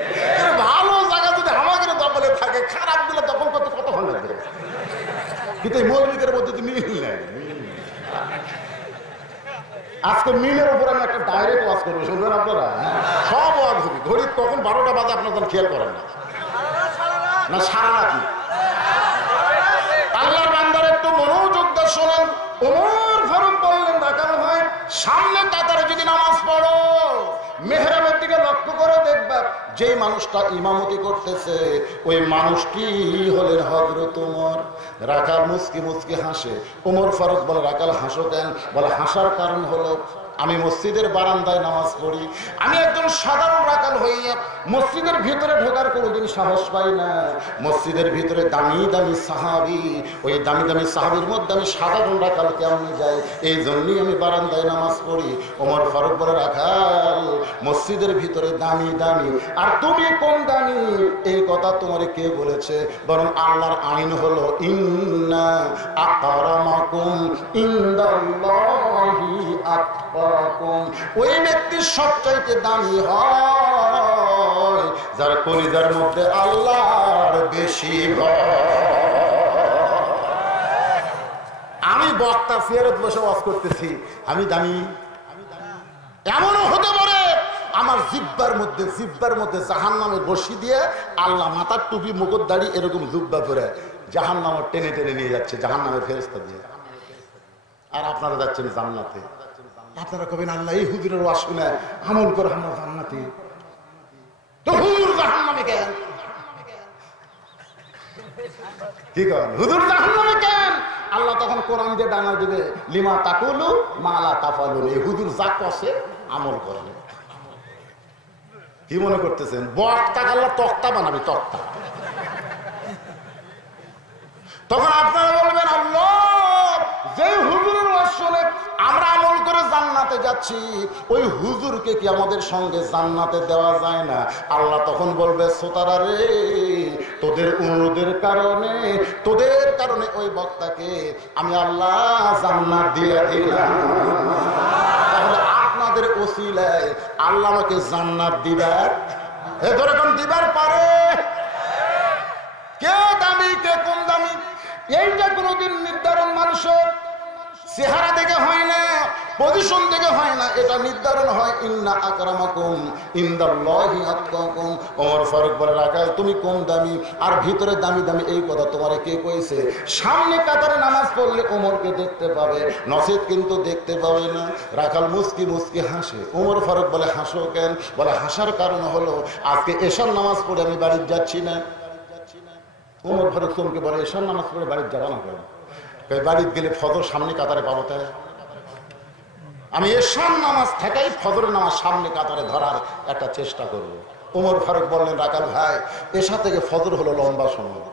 ভালো জায়গা যদি আমাদের দখলে থাকে, খারাপ গুলো দখল করতে কতক্ষণ লাগবে? কিন্তু এই মৌলবীদের মধ্যে তো মিল নেই। আজকে মিলের উপর আমি একটা ডাইরেক্ট ওয়াজ করবো, শুনবেন আপনারা? সব ওয়াজ হবে, ঘড়ি কখন 12টা বাজে আপনার খেয়াল করেন না, না সারা রাতি। আল্লাহর বান্দার একটু মনোযোগ দিয়ে শোনেন। ওমর ফারুক বললেন, রাখাল ভাই সামনে কাতারে যদি নামাজ পড়ো, মেহরাবের দিকে লক্ষ্য করে দেখবা যেই মানুষটা ইমামতি করতেছে ওই মানুষটি হলেন হযরত ওমর। রাখাল মুচকি মুচকি হাসে। ওমর ফারুক বলে, রাখাল হাসো কেন? বলে, হাসার কারণ হলো আমি মসজিদের বারান্দায় নামাজ পড়ি, আমি একজন সাধারণ রাখাল হইয়া মসজিদের ভিতরে ঢোকার কোনোদিন সাহস পাই না। মসজিদের ভিতরে দামি দামি সাহাবী, ওই দামি দামি সাহাবীর মধ্যে আমি সাধারণ রাখাল কেমনি যাই, এই জন্যই আমি বারান্দায় নামাজ পড়ি। ওমর ফারুক বলে, রাখাল মসজিদের ভিতরে দামি দামি, আর তুমি কোন দামি এই কথা তোমার কে বলেছে? বরং আল্লাহর আইন হলো ইন্না আকরামাকুম ইনদাল্লাহি আতকাকুম। ওই ব্যক্তি সবচাইতে দামি হয় যার কলিজার মধ্যে আল্লাহর বেশি ভয়। আমি বক্তা ফেরত বসে ওয়াজ করতেছি, আমি দামি? এমনও হতে পারে আমার জিব্বার মধ্যে জাহান্নামের বসি দিয়ে আল্লাহ মাথার টুপি মুকুট দাড়ি এরকম জুব্বা করে জাহান্নামের টেনে টেনে নিয়ে যাচ্ছে জাহান্নামের ফেরেশতা দিয়ে, আর আপনারা যাচ্ছেন জান্নাতে। আপনারা কবেন, আল্লাহ এই হুজুরের ওয়াজ শুনে আমল করে আমরা জান্নাতে, তো হুজুর জাহান্নামে কেন? কি করেন হুজুর জাহান্নামে কেন? আল্লাহ তখন কোরআন দিয়ে ডানা দিবে, লিমা তাকুলু মালা তাফালুন। এই হুজুর যা কষে আমল করেন। কি মনে করতেছেন বক্তা আল্লাহ তক্তা বানাবে? তক্তা। তখন আপনারা বলবেন, আল্লাহ যে হুজুরের ওয়াজ শুনে আমরা আমল করে জান্নাতে যাচ্ছি, ওই হুজুরকে কি আমাদের সঙ্গে জান্নাতে দেওয়া যায় না? আল্লাহ তখন বলবে, সোতারা রে, তোদের অনুরোধের কারণে ওই বক্তাকে আমি আল্লাহ জান্নাত দিয়ে দিলাম। তাহলে আপনাদের ওসিলায় আল্লাহ আমাকে জান্নাত দিবার, এরকম দিবার পারে? কে দামি, কে কম দামি, এইটা কোনদিন নির্ধারণ মানুষের চেহারা দেখে হয় না, পজিশন দেখে হয় না, এটা নির্ধারণ হয় ইন্না আকরামাকুম ইনদাল্লাহি আতকাকুম। ওমর ফারুক বলে, রাখাল তুমি কম দামি আর ভিতরে দামি দামি, এই কথা তোমারে কে কইছে? সামনে কাতারে নামাজ পড়লে ওমরকে দেখতে পাবে, নসিদ কিন্তু দেখতে পাবে না। রাখাল মুচকি মুচকি হাসে। ওমর ফারুক বলে, হাসো কেন? বলে, হাসার কারণ হলো আজকে এশার নামাজ পড়ে আমি বাড়ি যাচ্ছি না। ওমর ফারুক তোমাকে বলে, এশার নামাজ পড়ে বাড়ির যাবা না কেন? বাড়িতে গেলে ফজর সামনে কাতারে পাবো, তাই আমি এশার নামাজ থেকেই ফজরের নামাজ সামনে কাতারে ধরার একটা চেষ্টা করব। ওমর ফারুক বললেন, রাখাল ভাই এশা থেকে ফজর হলো লম্বা সময়,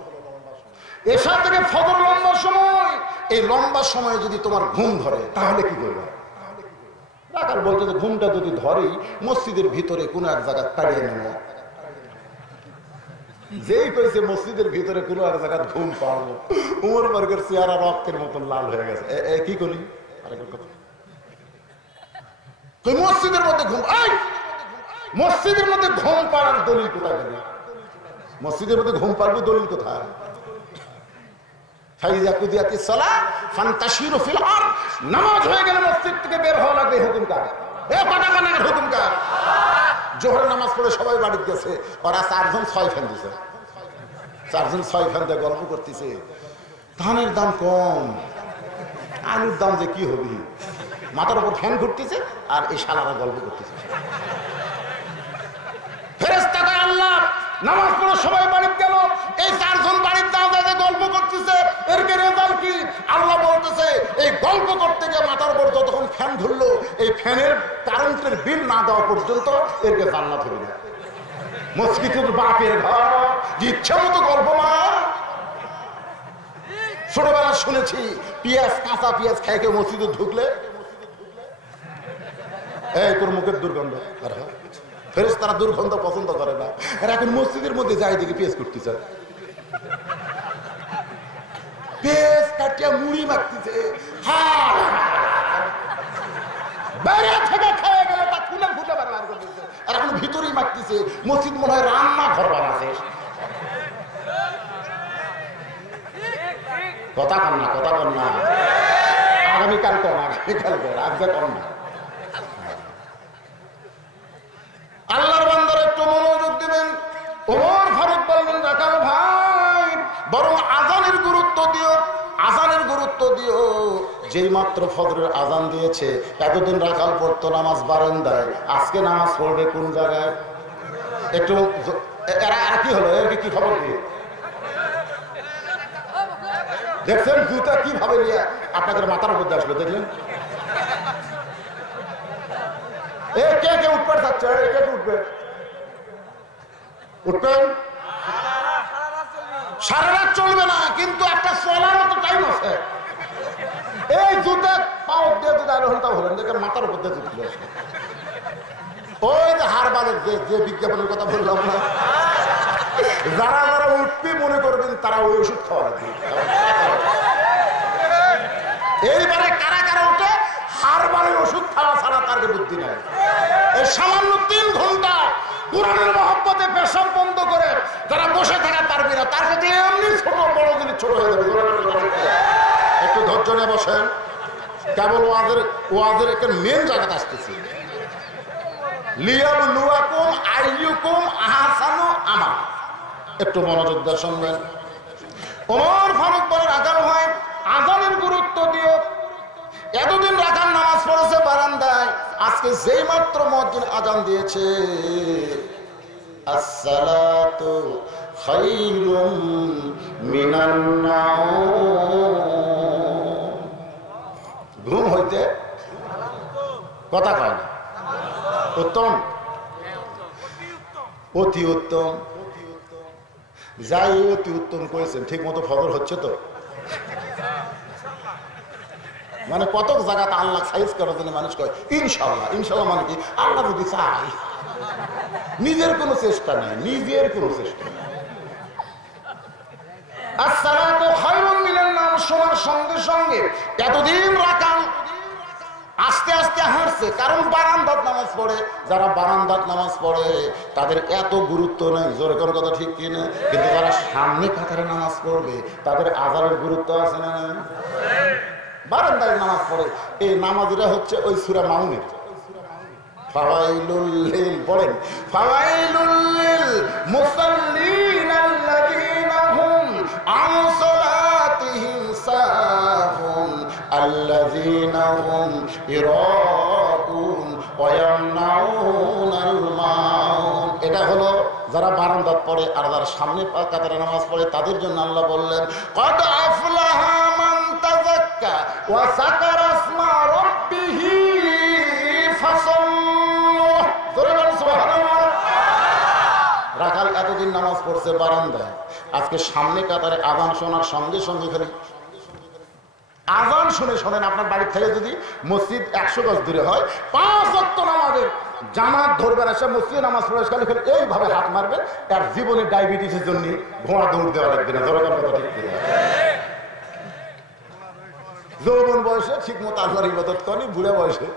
এশা থেকে ফজর লম্বা সময়, এই লম্বা সময়ে যদি তোমার ঘুম ধরে তাহলে কি করবে? রাখাল বলতে যে ঘুমটা যদি ধরেই মসজিদের ভিতরে কোনো এক জায়গায় তাড়িয়ে নেব। যেই কইছে মসজিদের ভিতরে কোনো এক জায়গায় ঘুম পাবো, উমর বর্গের চেহারা রক্তের মতো লাল হয়ে গেছে। কি করি মসজিদের মধ্যে ঘুম, মসজিদের মধ্যে ঘুম পাড়ার দলিল কোথায় গেলি? মসজিদের মধ্যে ঘুম পাড়বো দলিল কোথায়? নামাজ হয়ে গেলে মসজিদ থেকে বের হওয়া লাগবে, হুকুমকার হুকুমকার। জোহরের নামাজ পড়ে সবাই বাড়িতে গেছে, ওরা 4 জন 6 ফ্যান দিছে, 4 জন 6 ফ্যান দিয়ে গল্প করতেছে। ধানের দাম কম, আলুর দাম যে কি হবে, মাথার উপর ফ্যান ঘুরতেছে আর এই শালারা গল্প করতেছে। ফেরেশতা কয় আল্লাহ নামাজ পড়ে সবাই বাড়িতে গেল, এই 4 জন বাড়ির দাঁড়িয়ে গল্প করতেছে, এর কি রেজাল্ট কি? আল্লাহ বলতেছে এই গল্প করতে গিয়ে মাথার উপর যতক্ষণ ফ্যান ঘুরলো, এই ফ্যানের কারেন্টের বিল না দেওয়া পর্যন্ত এরকে জান্নাত হবে না। মসজিদের বাপের ঘর, যে ইচ্ছা মতো গল্প মা। ছোটবেলা শুনেছি পেঁয়াজ, কাঁচা পেঁয়াজ খাই কেউ মসজিদে ঢুকলে এই তোর মুখের দুর্গন্ধ। ফেরেশতারা দুর্গন্ধ পছন্দ করে না, আর এখন মসজিদের মধ্যে যাই দেখি পেঁয়াজ করতেছে, পেঁয়াজ কাটিয়া মুড়ি মাখতেছে। বাইরে থেকে খেয়ে গেলে তা খুলে খুলে বার করতেছে, আর এখন ভিতরেই মাখতেছে। মসজিদ মনে হয় রান্না ঘর বানাচ্ছে। কথা কর না, কথা কর না, আগামীকাল কর, আগামীকাল কর, আজকে কর না। আল্লাহর বান্দারা একটু মনোযোগ দিবেন। ওমর ফারুক বললেন রাখাল ভাই, বরং আজানের গুরুত্ব দিও, আজানের গুরুত্ব দিও। যেই মাত্র ফজরের আজান দিয়েছে, এতদিন রাখাল পড়তো নামাজ বারান্দায়, আজকে নামাজ পড়বে কোন জায়গায়? একটু এরা আর কি হলো, এর কি খবর কি দেখছেন? জুতা কিভাবে নিয়ে আপনাদের মাথার উপর দিয়ে আসলো দেখলেন? কে কে উঠবে থাকছে? কে উঠবে? উঠবেন? সারা রাত চলবে না, কিন্তু একটা চলার মতো টাইম আছে। এই জুতা পাও দিয়ে যদি আরো ঘন্টা হলেন, দেখে মাথার উপর দিয়ে জুতলে ওই যে হারবালের যে বিজ্ঞাপনের কথা বললাম না, যারা যারা উঠবে মনে করবেন তারা ওই ওষুধ খাওয়া লাগবে। এইবারে কারা কারা উঠে হারবালের ওষুধ খাওয়া ছাড়া তার বুদ্ধি নাই। এই সামান্য 3 ঘন্টা কোরআনের মহব্বতে পেশাব বন্ধ করে যারা বসে থাকা পারবে না, তার কাছে এমনি ছোট বড় জিনিস ছোট হয়ে যাবে। একটু ধৈর্য নিয়ে বসেন, কেবল ওয়াজের একটা মেন জায়গাতে আসতেছি। লিয়াবলুয়াকুম আইয়ুকুম আহসানু আমালা, একটু মনোযোগ দিয়ে শুনবেন। ওমর ফারুক বলে রাখাল ভাই, আজানের গুরুত্ব দিও। এতদিন রাখাল নামাজ পড়েছে বারান্দায়, আজকে যেই মাত্র মুয়াজ্জিন আজান দিয়েছে, আসসালাতু খায়রুম মিনান নাওম, ঘুম হইতে কথা কয় না, উত্তম, অতি উত্তম। যাই অতি উত্তম করেছেন, ঠিক মতো ফজর হচ্ছে তো? মানে কত জায়গাতে আল্লাহ সাইজ করার জন্য মানুষ কয় ইনশাল্লাহ। ইনশাল্লাহ মানে কি? আল্লাহ যদি চাই, নিজের কোনো চেষ্টা নেই, নিজের কোনো চেষ্টা নেই। আসসালাতু খায়রুম মিনান নাওম শোনার সঙ্গে সঙ্গে এতদিন রাখাল আস্তে আস্তে হাঁটছে, কারণ বারান্দাত নামাজ পড়ে। যারা বারান্দাত নামাজ পড়ে তাদের এত গুরুত্ব নেই, জোরে কোনো কথা ঠিক কিনা? কিন্তু যারা সামনে কাতারে নামাজ পড়বে তাদের আজানের গুরুত্ব আছে না? বারান্দায় নামাজ পড়ে এই নামাজিরা হচ্ছে ওই সূরা মাউনের ফাওয়াইলুল লিল, পড়েন ফাওয়াইলুল লিল মুসাল্লিন আল্লাযীনা হুম আন সালাতিহিম সাহুন আল্লাযীনা হুম ইরাউন ওয়া ইয়ামনাউনাল মাউন। এটা হলো যারা বারান্দাত পড়ে। আর যারা সামনে কাতারে নামাজ পড়ে তাদের জন্য আল্লাহ বললেন কদ আফলাহা মান তাযাক্কা ওয়া যাকারা ইসমা রাব্বিহি ফাসাল্লাহ। সুবহানাল্লাহ। রাখাল এতদিন নামাজ পড়ছে বারান্দায়, আজকে সামনে কাতারে আজান শোনার সঙ্গে সঙ্গে খালি আজান শুনে শোনেন, আপনার বাড়ির থেকে যদি মসজিদ 100 গজ দূরে হয়, 5 ওয়াক্ত নামাজের জামাত ধরবেন, এসে মসজিদে নামাজ পড়ে খালি খালি এইভাবে হাত মারবেন, তার জীবনে ডায়াবেটিসের জন্য ঘোড়া দৌড় দেওয়া লাগবে না। যৌবন বয়সে ঠিক মতো আল্লাহর ইবাদত করেনি, বুড়া বয়সে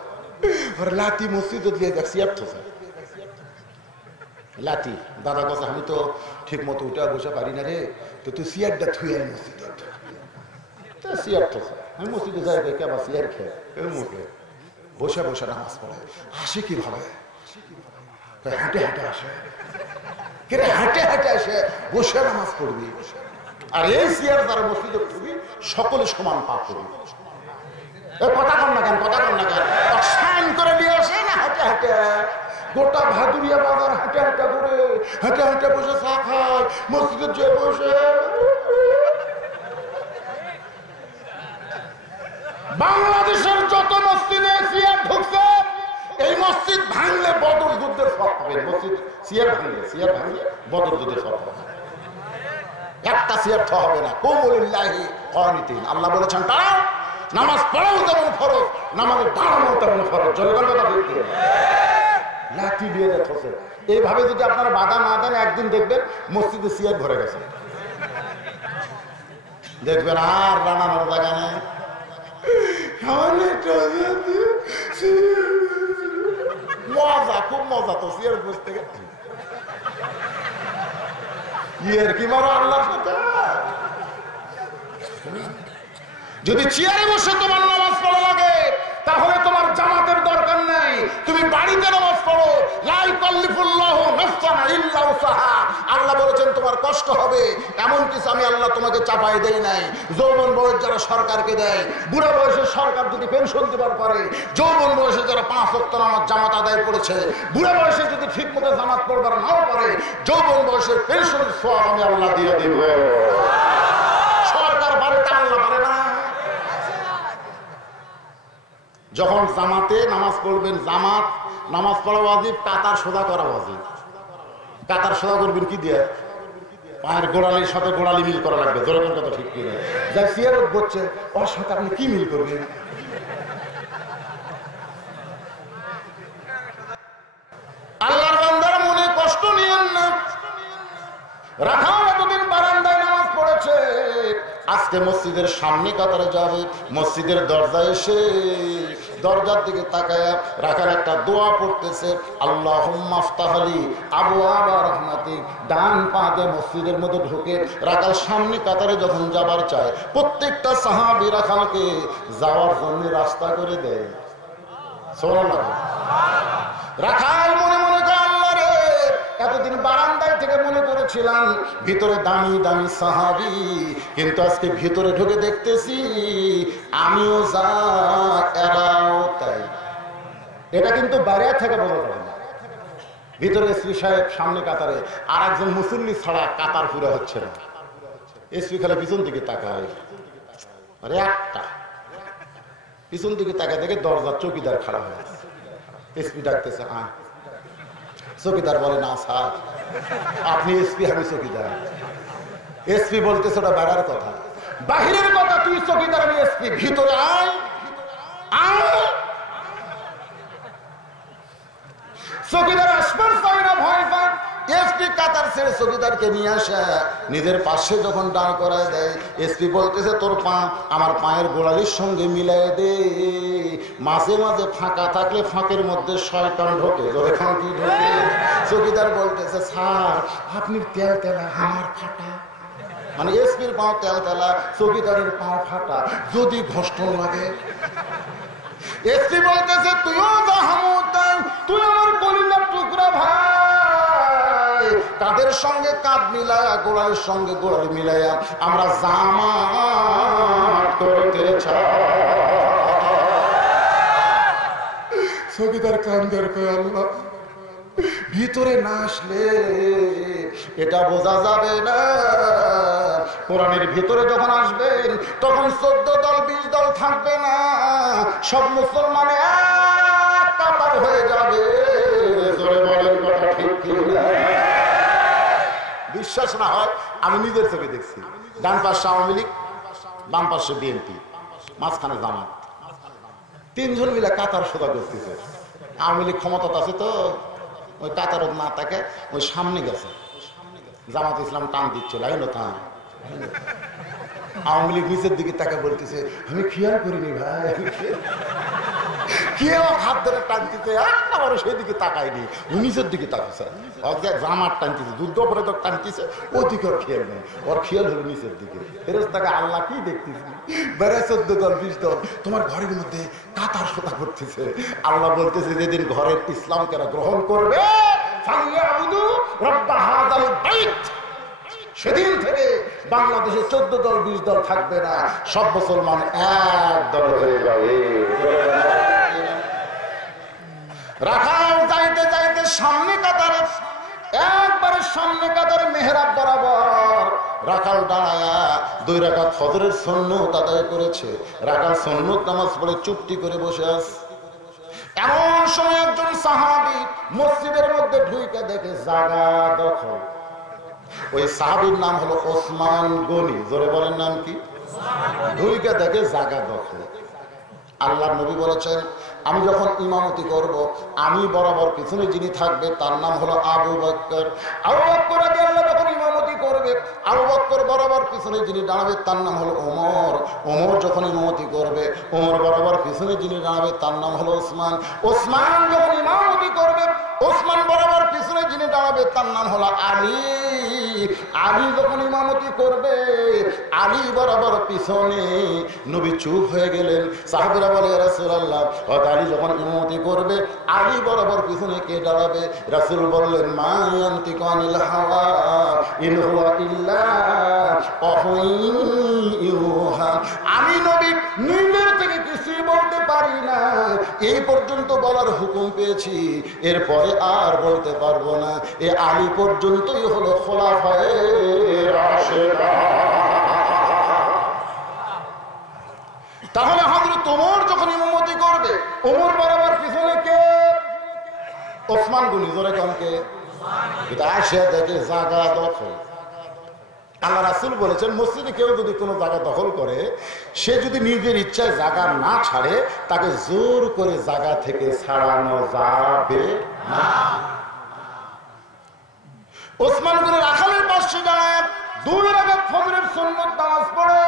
লাতি মসজিদে দিয়ে দেখছি লাতি। দাদা কাছে আমি তো ঠিক মতো উঠে বসে পারি না রে, তো তুই সিয়ারটা থুয়ে মসজিদে সিয়ার থাকে। আমি মসজিদে যাই দেখে আবার সিয়ার খেয়ে মুখে বসে বসে নামাজ পড়ে। আসে কিভাবে? হাঁটে হাঁটে আসে, হাঁটে হাঁটে আসে বসে নামাজ পড়বি। আর এই সিয়ার যারা মসজিদে থুবি সকলে সমান পাপ করবি। কথা কন না কেন, কথা কন না কেন? সাইন করে নিয়ে আসে না হাঁটে হাঁটে, গোটা ভাদুরিয়া বাজার হাঁটে হাঁটে করে হাঁটে হাঁটে বসে চা খায়, মসজিদের যে বসে। বাংলাদেশের যত মসজিদে সিয়ার ঢুকছে, এই মসজিদ ভাঙলে বদর যুদ্ধের ফল পাবেন। মসজিদ সিয়ার ভাঙলে বদর যুদ্ধের ফল পাবেন। একটা সিয়ার হবে না। কৌমুলিল্লাহি কানিতিন, আল্লাহ বলেছেন তারা নামাজ পড়াও যেমন ফরজ, নামাজে দাঁড়ানো তেমন ফরজ। জনগণ কথা বলতে লাঠি দিয়ে যাচ্ছে। এইভাবে যদি আপনারা বাধা না দেন, একদিন দেখবেন মসজিদে সিয়ার ভরে গেছে, দেখবেন আর বানানোর জায়গা নেই। মজা, খুব মজা তো সিয়ার বসতে গেছে। ইয়ের কি মারো আল্লাহর সাথে। যদি চেয়ারে বসে তোমার নামাজ পড়া লাগে, তাহলে তোমার জামাতের দরকার নেই, তুমি বাড়িতে নামাজ পড়ো। লা ইউকাল্লিফুল্লাহু নাফসান ইল্লা উসাহা। আল্লাহ বলেছেন তোমার কষ্ট হবে, এমন কিছু আমি আল্লাহ তোমাকে চাপাই দেই নাই। যৌবন বয়স যারা সরকারকে দেয়, বুড়া বয়সে সরকার যদি পেনশন দেবার পারে, যৌবন বয়সে যারা 5 ওয়াক্ত নামাজ জামাত আদায় করেছে, বুড়া বয়সে যদি ঠিক মতো জামাত পড়বার নাও পারে, যৌবন বয়সের পেনশনের সওয়াব আমি আল্লাহ দিয়ে দেব। সরকার পারে তা আল্লাহ পারে না। যখন জামাতে নামাজ পড়বেন, জামাত নামাজ পড়া ওয়াজিব, কাতার সোজা করা ওয়াজিব। কাতার সোজা করবেন কি দিয়ে? পায়ের গোড়ালির সাথে গোড়ালি মিল করা লাগবে। জোরে কথা ঠিক করে যা সিয়ারত বলছে, ওর সাথে আপনি কি মিল করবেন? আল্লাহর বান্দারা মনে কষ্ট নিয়েন না। রাখা এতদিন বারান্দায় নামাজ পড়েছে, আজকে মসজিদের সামনে কাতারে যাবে, মসজিদের দরজায় এসে দরজার দিকে তাকায় রাখার একটা দোয়া পড়তেছে, আল্লাহুম্মা আফতাহলি আবওয়াবা রাহমাতিক। ডান পা দিয়ে মসজিদের মধ্যে ঢুকে রাখাল সামনে কাতারে যখন যাবার চায়, প্রত্যেকটা সাহাবী রাখালকে যাওয়ার জন্য রাস্তা করে দেয়। সুবহানাল্লাহ। রাখাল মনে মনে করে, আল্লাহ রে, এতদিন বারান্দায় থেকে মনে করেছিলাম ভিতরে দামি দামি সাহাবী, কিন্তু আজকে ভিতরে ঢুকে দেখতেছি আমিও যা এরাও তাই। এটা কিন্তু বাইরে থেকে বোঝা যাবে না। ভিতরে এসপি সাহেব সামনে কাতারে, আর একজন মুসল্লি ছাড়া কাতার পুরো হচ্ছে না। এসপি খালে পিছন দিকে তাকায়, আরে একটা পিছন দিকে তাকায় দেখে দরজার চৌকিদার খারাপ হয়ে আছে। এসপি ডাকতেছে, আয়। চৌকিদার বলে, না স্যার, আপনি এসপি, আমি চৌকিদার। এসপি বলতেছে ওটা বেড়ার কথা, বাহিরের কথা, তুই চৌকিদার আমি এসপি, ভিতরে আয় আয়। চৌকিদার আসবার চাই না, ভয় পায়। এসপি কাতার ছেড়ে চৌকিদারকে নিয়ে আসে, নিজের পাশে যখন দাঁড় করায় দেয়, এসপি বলতেছে তোর পা আমার পায়ের গোড়ালির সঙ্গে মিলাই দে। মাঝে মাঝে ফাঁকা থাকলে ফাঁকের মধ্যে শয়তান ঢোকে, যখন কি ঢোকে। চৌকিদার বলতেছে, স্যার আপনি তেল তেলা, আমার ফাটা। মানে এসপির পাও তেল তেলা, চৌকিদারের পাও ফাটা, যদি ঘষ্টন লাগে। এসপি বলতেছে, তুইও যা হামুতাই, তুই আমার কলিজার টুকরা ভাই, তাদের সঙ্গে কাঁধ মিলায়া, গোড়ালির সঙ্গে গোড়ালি মিলাইয়া আমরা জামাত করতে চাই। চৌকিদার কান্দের কয়, আল্লাহ ভিতরে না আসলে এটা বোঝা যাবে না। কোরআনের ভিতরে যখন আসবেন, তখন 14 দল 20 দল থাকবে না, সব মুসলমান এক কাতার হয়ে যাবে। জোরে বলেন কথা ঠিক কি না? বিশ্বাস না হয়, আমি নিজের চোখে দেখছি। ডান পাশে আওয়ামী লীগ, বাম পাশে বিএনপি, মাঝখানে জামাত, তিনজন মিলে কাতার সোজা করতেছে। আওয়ামী লীগ ক্ষমতা আছে তো ওই কাতার না তাকে ওই সামনে গেছে, জামাত ইসলাম টান দিচ্ছে, লাইন টান। আওয়ামী লীগ নিচের দিকে তাকে বলতেছে, আমি খেয়াল করিনি ভাই, কেউ হাত ধরে টানতেছে, আবার সেদিকে তাকায়নি, নিচের দিকে তাকাচ্ছে, জামার টানতেছে, যুদ্ধ অপরাধক টানতেছে, ওদিকে ওর খেয়াল নেই, ওর খেয়াল হলো নিচের দিকে। ফেরেশতাকে আল্লাহ কি দেখতেছি, বেড়ে 14 দল 20 দল তোমার ঘরের মধ্যে কাতার সোতা করতেছে। আল্লাহ বলতেছে, যেদিন ঘরের ইসলামকে গ্রহণ করবে সেদিন থেকে বাংলাদেশে 14 দল 20 দল থাকবে না, সব মুসলমান এক দল হয়ে যাবে। রাখাল যাইতে যাইতে সামনে কাতারে, একবারে সামনে কাতারে মেহরাব বরাবর রাখাল দাঁড়ায়া 2 রাকাত ফজরের সুন্নত আদায় করেছে। রাখাল সুন্নত নামাজ পড়ে চুপটি করে বসে আছে। এমন সময় একজন সাহাবী মসজিদের মধ্যে ঢুকে দেখে জায়গা দখল। ওই সাহাবীর নাম হলো ওসমান গনি। জোরে বলেন নাম কি? ঢুকে দেখে জায়গা দখল। আল্লাহর নবী বলেছেন, আমি যখন ইমামতি করব, আমি বরাবর পিছনে যিনি থাকবে তার নাম হলো আবু বকর। আবু বকর রাদিয়াল্লাহু যখন ইমামতি করবে, আবু বকর বরাবর পিছনে যিনি দাঁড়াবে তার নাম হলো ওমর। ওমর যখন ইমামতি করবে, ওমর বরাবর পিছনে যিনি দাঁড়াবে তার নাম হলো ওসমান। ওসমান যখন ইমামতি করবে, ওসমান বরাবর পিছনে যিনি দাঁড়াবে তার নাম হলো আলী। আলী যখন ইমামতি করবে, আলী বরাবর পিছনে। নবী চুপ হয়ে গেলেন। সাহাবীরা বলে, ইয়া রাসূলুল্লাহ, আলী যখন ইমামতি করবে, আলী বরাবর পিছনে কে দাঁড়াবে? রাসূল বললেন, মা ইয়ানতিকু আনিল হাওয়া ইন হুয়া ইল্লা ওয়াহয়ুন ইউহা। আমি নবী নিজের থেকে কিছুই বলতে পারি না, এই পর্যন্ত বলার হুকুম পেয়েছি, এরপরে আর বলতে পারবো না। এ আলী পর্যন্তই হলো খোলাফায়ে রাশিদুন। তাহলে হযরত ওমর যখন ইমামতি করবে, ওমর বরাবর পিছনে কে? ওসমান গনি। জোরে কোন কে? এটা আসে দেখে জায়গা দখল। আল্লাহ রাসূল বলেছেন, মসজিদে কেউ যদি কোনো জায়গা দখল করে, সে যদি নিজের ইচ্ছায় জায়গা না ছাড়ে, তাকে জোর করে জায়গা থেকে ছাড়ানো যাবে না। ওসমান গনি রাখালের পাশে দাঁড়ায় 2 রাকাত ফজরের সুন্নত নামাজ পড়ে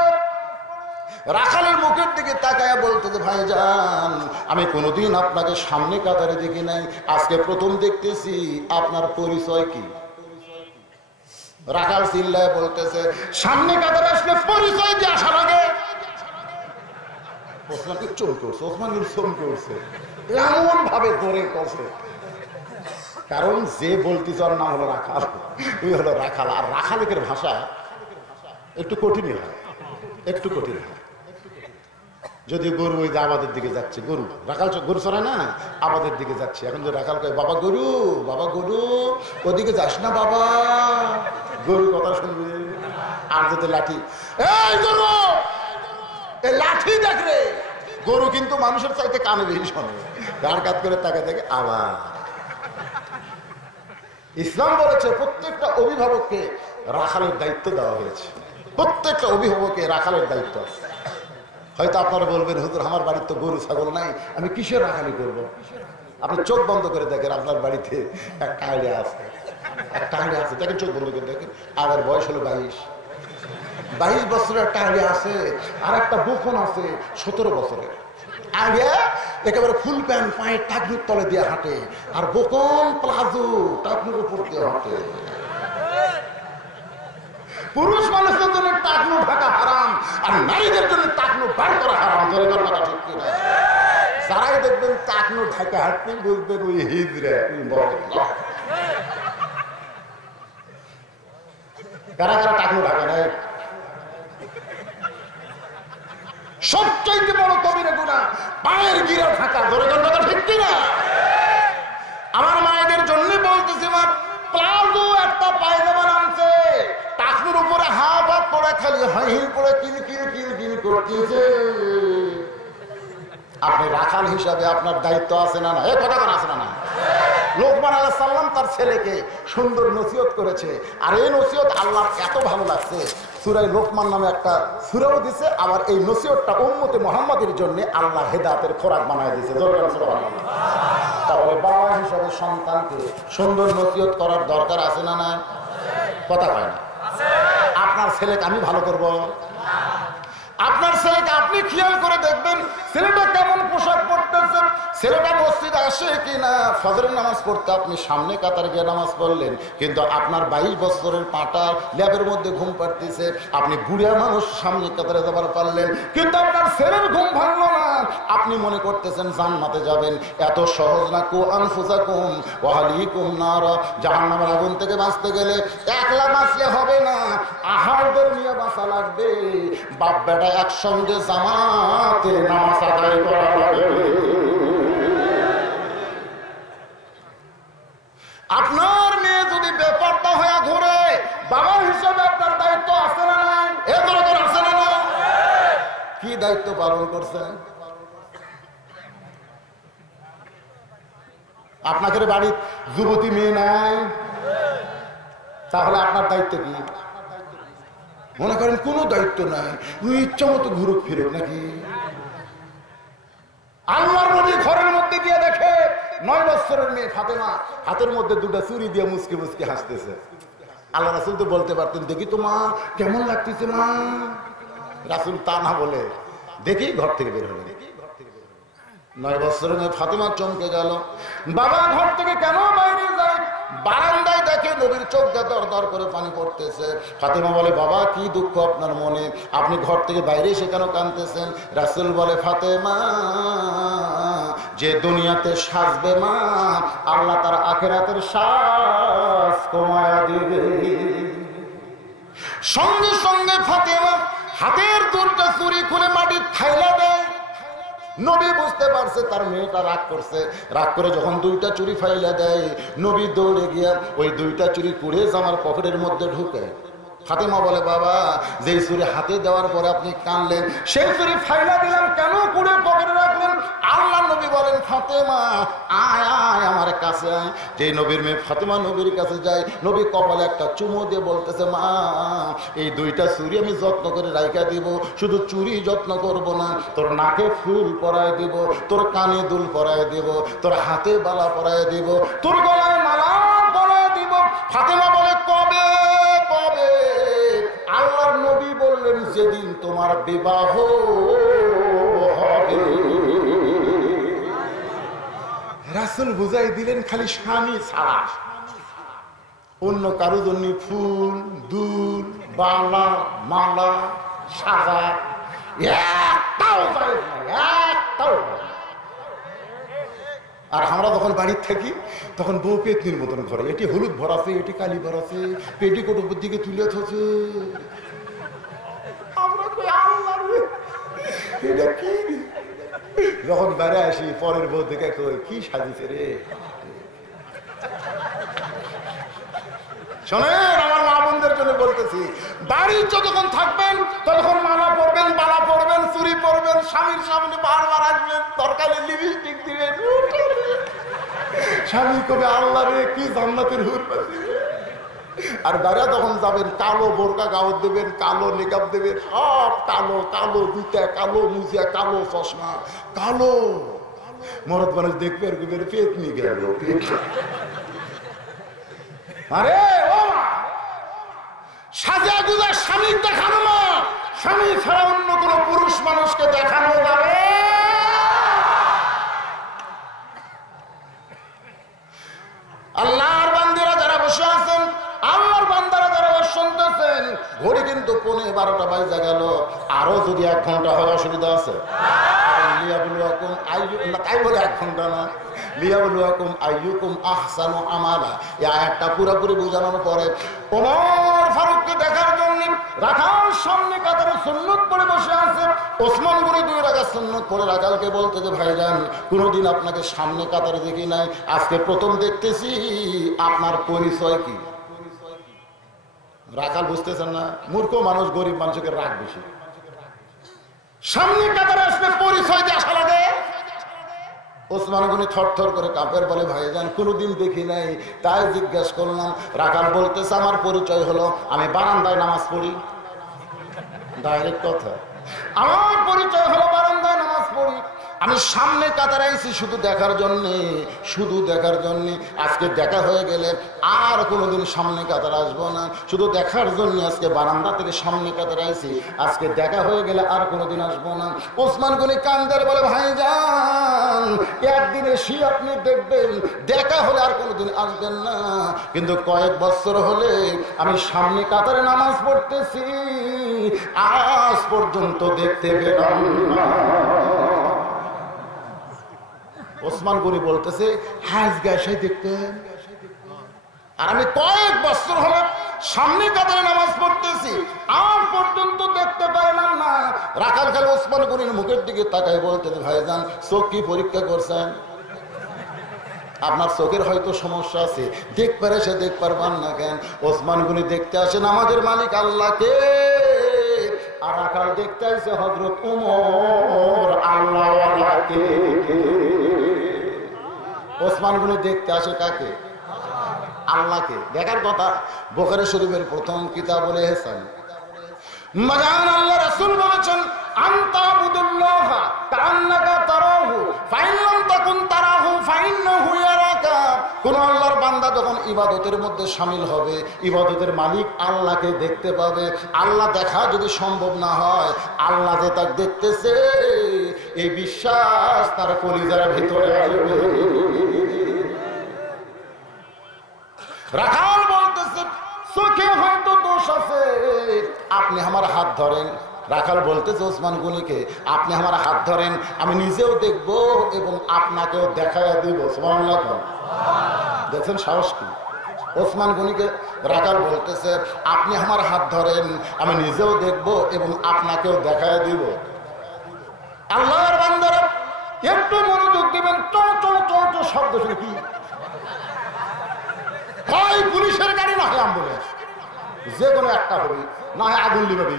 রাখালের মুখের দিকে তাকায়া বলতেছে, ভাইজান, আমি কোনোদিন আপনাকে সামনে কাতারে দেখি নাই, আজকে প্রথম দেখতেছি, আপনার পরিচয় কি? রাখাল চিল্লায় বলতেছে, সামনে কাতারে আসলে পরিচয় দিয়ে আসার আগে। ওসমান চমকে উঠছে, ওসমান চমকে উঠছে, এমন ভাবে ধরে কষে, কারণ যে বলতেছে ওর নাম হলো রাখাল, ওই হলো রাখাল। আর রাখালের ভাষা একটু কঠিনই হয়, একটু কঠিন হয়। যদি গরু ওই যে আবাদের দিকে যাচ্ছে, গরু রাখাল গরু চড়ায় না, আবাদের দিকে যাচ্ছে, এখন যে রাখাল কয়, বাবা গরু, বাবা গরু, ওদিকে যাস না বাবা, গরু কথা শুনবে। আর যদি লাঠি, এই গরু, এই লাঠি দেখ রে, গরু কিন্তু মানুষের চাইতে কানে বেশি শোনে, গাড় কাত করে তাকে দেখে আবার। ইসলাম বলেছে প্রত্যেকটা অভিভাবককে রাখালের দায়িত্ব দেওয়া হয়েছে, প্রত্যেকটা অভিভাবককে রাখালের দায়িত্ব আছে। হয়তো আপনারা বলবেন, হুজুর আমার বাড়ির তো গরু ছাগল নাই, আমি কিসের রাখালি করবো? আপনি চোখ বন্ধ করে দেখেন, আপনার বাড়িতে একটা আইডিয়া আছে, একটা আইডিয়া আছে, দেখেন চোখ বন্ধ করে দেখেন। আমার বয়স হলো 22 বছরের একটা আইডিয়া আছে, আর একটা বোফন আছে 17 বছরের আইডিয়া, একেবারে ফুল প্যান্ট পায়ের টাকনুর তলে দিয়ে হাঁটে, আর বোকন প্লাজো টাকনুর উপর দিয়ে হাঁটে। পুরুষ মানুষের জন্য টাকনু ঢাকা হারাম, আর নারীদের জন্য টাকনু বার করা হারাম। যারাই দেখবেন টাকনু ঢাকা হাঁটতে, বুঝবেন ওই হিজড়া। কারা কারা টাকনু ঢাকা নেয়? সবচাইতে বড় কবিরা গুনাহ পায়ের গিরা ঢাকা। ধরে কথা ঠিক কিনা? আমার মায়েদের জন্য বলতেছি, মা প্লাজো একটা পায়জামা নামছে, টাকনুর উপরে হাফ হাত পড়ে, খালি হাইল পড়ে কিল কিল কিল কিল করতেছে। আপনি রাখাল হিসাবে আপনার দায়িত্ব আছে না? না, এই কথা আছে না? না, লোকমান আলাইহিস সালাম তার ছেলেকে সুন্দর নসিহত করেছে, আর এই নসিহত আল্লাহর এত ভালো লাগছে, সূরা লোকমান নামে একটা সূরাও দিয়েছে, আবার এই নসিহতটা উম্মতে মুহাম্মাদের জন্য আল্লাহ হেদায়েতের খোরাক বানায় দিয়েছে। সুবহানাল্লাহ। তাহলে বাবা হিসেবে সন্তানকে সুন্দর নসিহত করার দরকার আছে না নাই? কথা হয় না। আপনার ছেলেকে আমি ভালো করব, আপনার ছেলেকে আপনি খেয়াল করে দেখবেন ছেলেটা কেমন পোশাক পরতেছে, ছেলেটা মসজিদে আসে কিনা, ফজরের নামাজ পড়তে আপনি সামনে কাতারে গিয়ে নামাজ পড়লেন, কিন্তু আপনার 22 বছরের পাটা ল্যাবের মধ্যে ঘুম পাড়তেছে, আপনি বুড়া মানুষ সামনে কাতারে যাবার পারলেন, কিন্তু আপনার ছেলের ঘুম ভাঙলো না, আপনি মনে করতেছেন জান্নাতে যাবেন। এত সহজ না। কু আনফুসাকুম ওয়া আহলিকুম নার, জাহান্নামের আগুন থেকে বাঁচতে গেলে একলা বাঁচলে হবে না, আহারদের নিয়ে বাঁচা লাগবে। বাপ বেটা একসঙ্গে জামাতে নামাজ আদায় করা লাগবে। আপনার মেয়ে যদি বেপরোয়া হয়ে ঘুরে, বাবা হিসেবে আপনার দায়িত্ব আছে না নাই? এরকম আছে না না? কি দায়িত্ব পালন করছেন? আপনাদের বাড়ির যুবতী মেয়ে নাই, তাহলে আপনার দায়িত্ব কি? মনে করেন কোনো দায়িত্ব নাই, ওই ইচ্ছা মতো ঘুরুক ফিরুক নাকি? আল্লাহর নবী ঘরের মধ্যে গিয়ে দেখে 9 বছরের মেয়ে ফাতেমা হাতের মধ্যে 2টা চুরি দিয়ে মুসকে মুসকে হাসতেছে। আল্লাহ রাসূল তো বলতে পারতেন, দেখি তো মা কেমন লাগতেছে মা। রাসূল তা না বলে দেখি ঘর থেকে বের হলেন। 9 বছরের মেয়ে ফাতেমা চমকে গেল, বাবা ঘর থেকে কেন বাইরে যায়? বারান্দায় দেখে নবীর চোখ দিয়ে দর দর করে পানি পড়তেছে। ফাতেমা বলে, বাবা কি দুঃখ আপনার মনে, আপনি ঘর থেকে বাইরে এসে কেন কাঁদতেছেন? রাসূল বলে, ফাতেমা যে দুনিয়াতে সাজবে মা, আল্লাহ তার আখিরাতের সাজ কমায়া দিবে। সঙ্গে সঙ্গে ফাতেমা হাতের 2টা চুরি খুলে মাটির থাইলা দেয়। নবী বুঝতে পারছে তার মেয়েটা রাগ করছে, রাগ করে যখন 2টা চুরি ফাইলা দেয়, নবী দৌড়ে গিয়া ওই 2টা চুরি কুড়ে জামার পকেটের মধ্যে ঢুকে। ফাতেমা বলে, বাবা যেই চুরি হাতে দেওয়ার পরে আপনি কানলেন, সেই চুরি ফাইলা দিলাম কেন, কুড়ে পকেটে রাখলেন? আল্লাহ নবী বলেন, ফাতেমা আয় আয় আমার কাছে আয়। যেই নবীর মেয়ে ফাতেমা নবীর কাছে যায়, নবী কপালে একটা চুমো দিয়ে বলতেছে, মা এই 2টা চুরি আমি যত্ন করে রাইখা দিব, শুধু চুরি যত্ন করব না, তোর নাকে ফুল পরায় দিব, তোর কানে দুল পরায় দিব, তোর হাতে বালা পরায় দিব, তোর গলায় মালা পরায় দিব। ফাতেমা বলে, কবে কবে? আল্লাহর নবী বললেন, যেদিন তোমার বিবাহ হবে। রাসূল বুঝাই দিলেন, খালি স্বামী ছাড়া অন্য কারো জন্য ফুল দুল বালা মালা সাজা একটাও জায়েজ নাই, একটাও। আর আমরা যখন বাড়ির থাকি তখন বউ পেতনির মতন ঘরে, এটি হলুদ ভরাছে, এটি কালি ভরাছে, পেটিকোট উপর দিকে তুলে থছে। যখন বেড়ে আসি পরের বউ দেখে কি সাজিছে রে। শোনেন, আমার মা বোনদের জন্য বলতেছি, বাড়ির যতক্ষণ থাকবেন ততক্ষণ মালা পরবেন, বালা পরবেন, চুরি পরবেন, স্বামীর সামনে বারবার আসবেন, তরকারি লিপস্টিক দিবেন। স্বামী কবে, আল্লাহ রে কি জান্নাতের হুর পাচ্ছি। আর বাইরে যখন যাবেন, কালো বোরকা গাউত দেবেন, কালো নিকাব দেবেন, সব কালো, কালো জুতা, কালো মুজিয়া, কালো চশমা, কালো। মরদ মানুষ দেখবে আর পেতনি গেল। আরে ও সাজা গুজা স্বামী দেখানো না, স্বামী ছাড়া অন্য কোন পুরুষ মানুষকে দেখানো যাবে। আল্লাহর বান্দারা যারা বসে আছেন, আল্লাহর বান্দারা যারা শুনতেছেন, ঘড়ি কিন্তু 11:30 বাজে গেল, আরো যদি 1 ঘন্টা হয় অসুবিধা আছে? তাই বলে 1 ঘন্টা না, লিয়াবলুয়াকুম আইয়ুকুম আহসানু আমালা। এই আয়াতটা পুরোপুরি বোঝানোর পরে ওমর ফারুককে দেখার জন্য রাখাল সামনে কাতারে সুন্নত পড়ে বসে আছে। ওসমান গনি 2 রাকাত সুন্নত পড়ে রাখালকে বলতে যে, ভাইজান কোনোদিন আপনাকে সামনে কাতারে দেখি নাই, আজকে প্রথম দেখতেছি, আপনার পরিচয় কি? রাখাল বুঝতেছেন না, মূর্খ মানুষ, গরিব মানুষকে রাগ বেশি। সামনে কাতারে আসলে পরিচয় দিয়ে আসা লাগে। ওসমান গনি থরথর করে কাঁপের, বলে ভাইজান কোনোদিন দেখি নাই, তাই জিজ্ঞাসা করলাম। রাখাল বলতেছে আমার পরিচয় হলো আমি বারান্দায় নামাজ পড়ি। ডাইরেক্ট কথা, আমার পরিচয় হলো বারান্দায় নামাজ পড়ি। আমি সামনে কাতারে আইছি শুধু দেখার জন্যে, শুধু দেখার জন্যে। আজকে দেখা হয়ে গেলে আর কোনোদিন সামনে কাতারে আসবো না, শুধু দেখার জন্য আজকে বারান্দা থেকে সামনে কাতারে আইছি। আজকে দেখা হয়ে গেলে আর কোনোদিন আসবো না। ওসমান গনি কান্দার, বলে ভাইজান একদিন এসে আপনি দেখবেন, দেখা হলে আর কোনোদিন আসবেন না, কিন্তু কয়েক বছর হলে আমি সামনে কাতারে নামাজ পড়তেছি, আজ পর্যন্ত দেখতে পেলাম না। ওসমান গনি বলতেছে হাজ গাছে দেখতেন, আর আমি কয়েক বছর হলো সামনে কাতারে নামাজ পড়তেছি, আর পর্যন্ত দেখতে পারলাম না। রাখাল খালি ওসমান গনির মুখের দিকে তাকাই বলতেছে ভাইজান চোখ কি পরীক্ষা করছেন? আপনার চোখের হয়তো সমস্যা আছে, দেখ পারে সে দেখ পারবেন না কেন? ওসমান গনি দেখতে আসেন আমাদের মালিক আল্লাহকে, আর রাখাল দেখতে আসে হযরত ওমর আল্লাহওয়ালাকে। ওসমান গনি দেখতে আসে কাকে? আল্লাহকে। দেখার কথা বুখারী শরীফের প্রথম কিতাবুল ইহসান মজান আল্লাহ রাসূল বলেছেন আনতাবুদুল্লাহ কাআন্নাকা তারাহু ফাইন লাম তাকুন তারাহু ফাইন্নাহু ইয়ারাকা। কোন আল্লাহর বান্দা যখন ইবাদতের মধ্যে শামিল হবে, ইবাদতের মালিক আল্লাহকে দেখতে পাবে। আল্লাহ দেখা যদি সম্ভব না হয়, আল্লাহ যে তাকে দেখতেছে এই বিশ্বাস তার কলিজার ভিতরে আসবে। রাখাল বলতেছে চোখে হয়তো দোষ আছে, আপনি আমার হাত ধরেন। রাখাল বলতেছে ওসমান গনিকে আপনি আমার হাত ধরেন, আমি নিজেও দেখব এবং আপনাকেও দেখায় দিব। সুবহানাল্লাহ। দেখছেন সাহস কি? ওসমান গনিকে রাখাল বলতেছে আপনি আমার হাত ধরেন, আমি নিজেও দেখব এবং আপনাকেও দেখায় দিব। আল্লাহর বান্দারা একটু মনোযোগ দিবেন। চল চল চল চল শব্দ শুনে কি হয়? পুলিশের গাড়ি না হয় অ্যাম্বুলেন্স, যে কোনো একটা হবে, না হয় আগুন লিবাবি।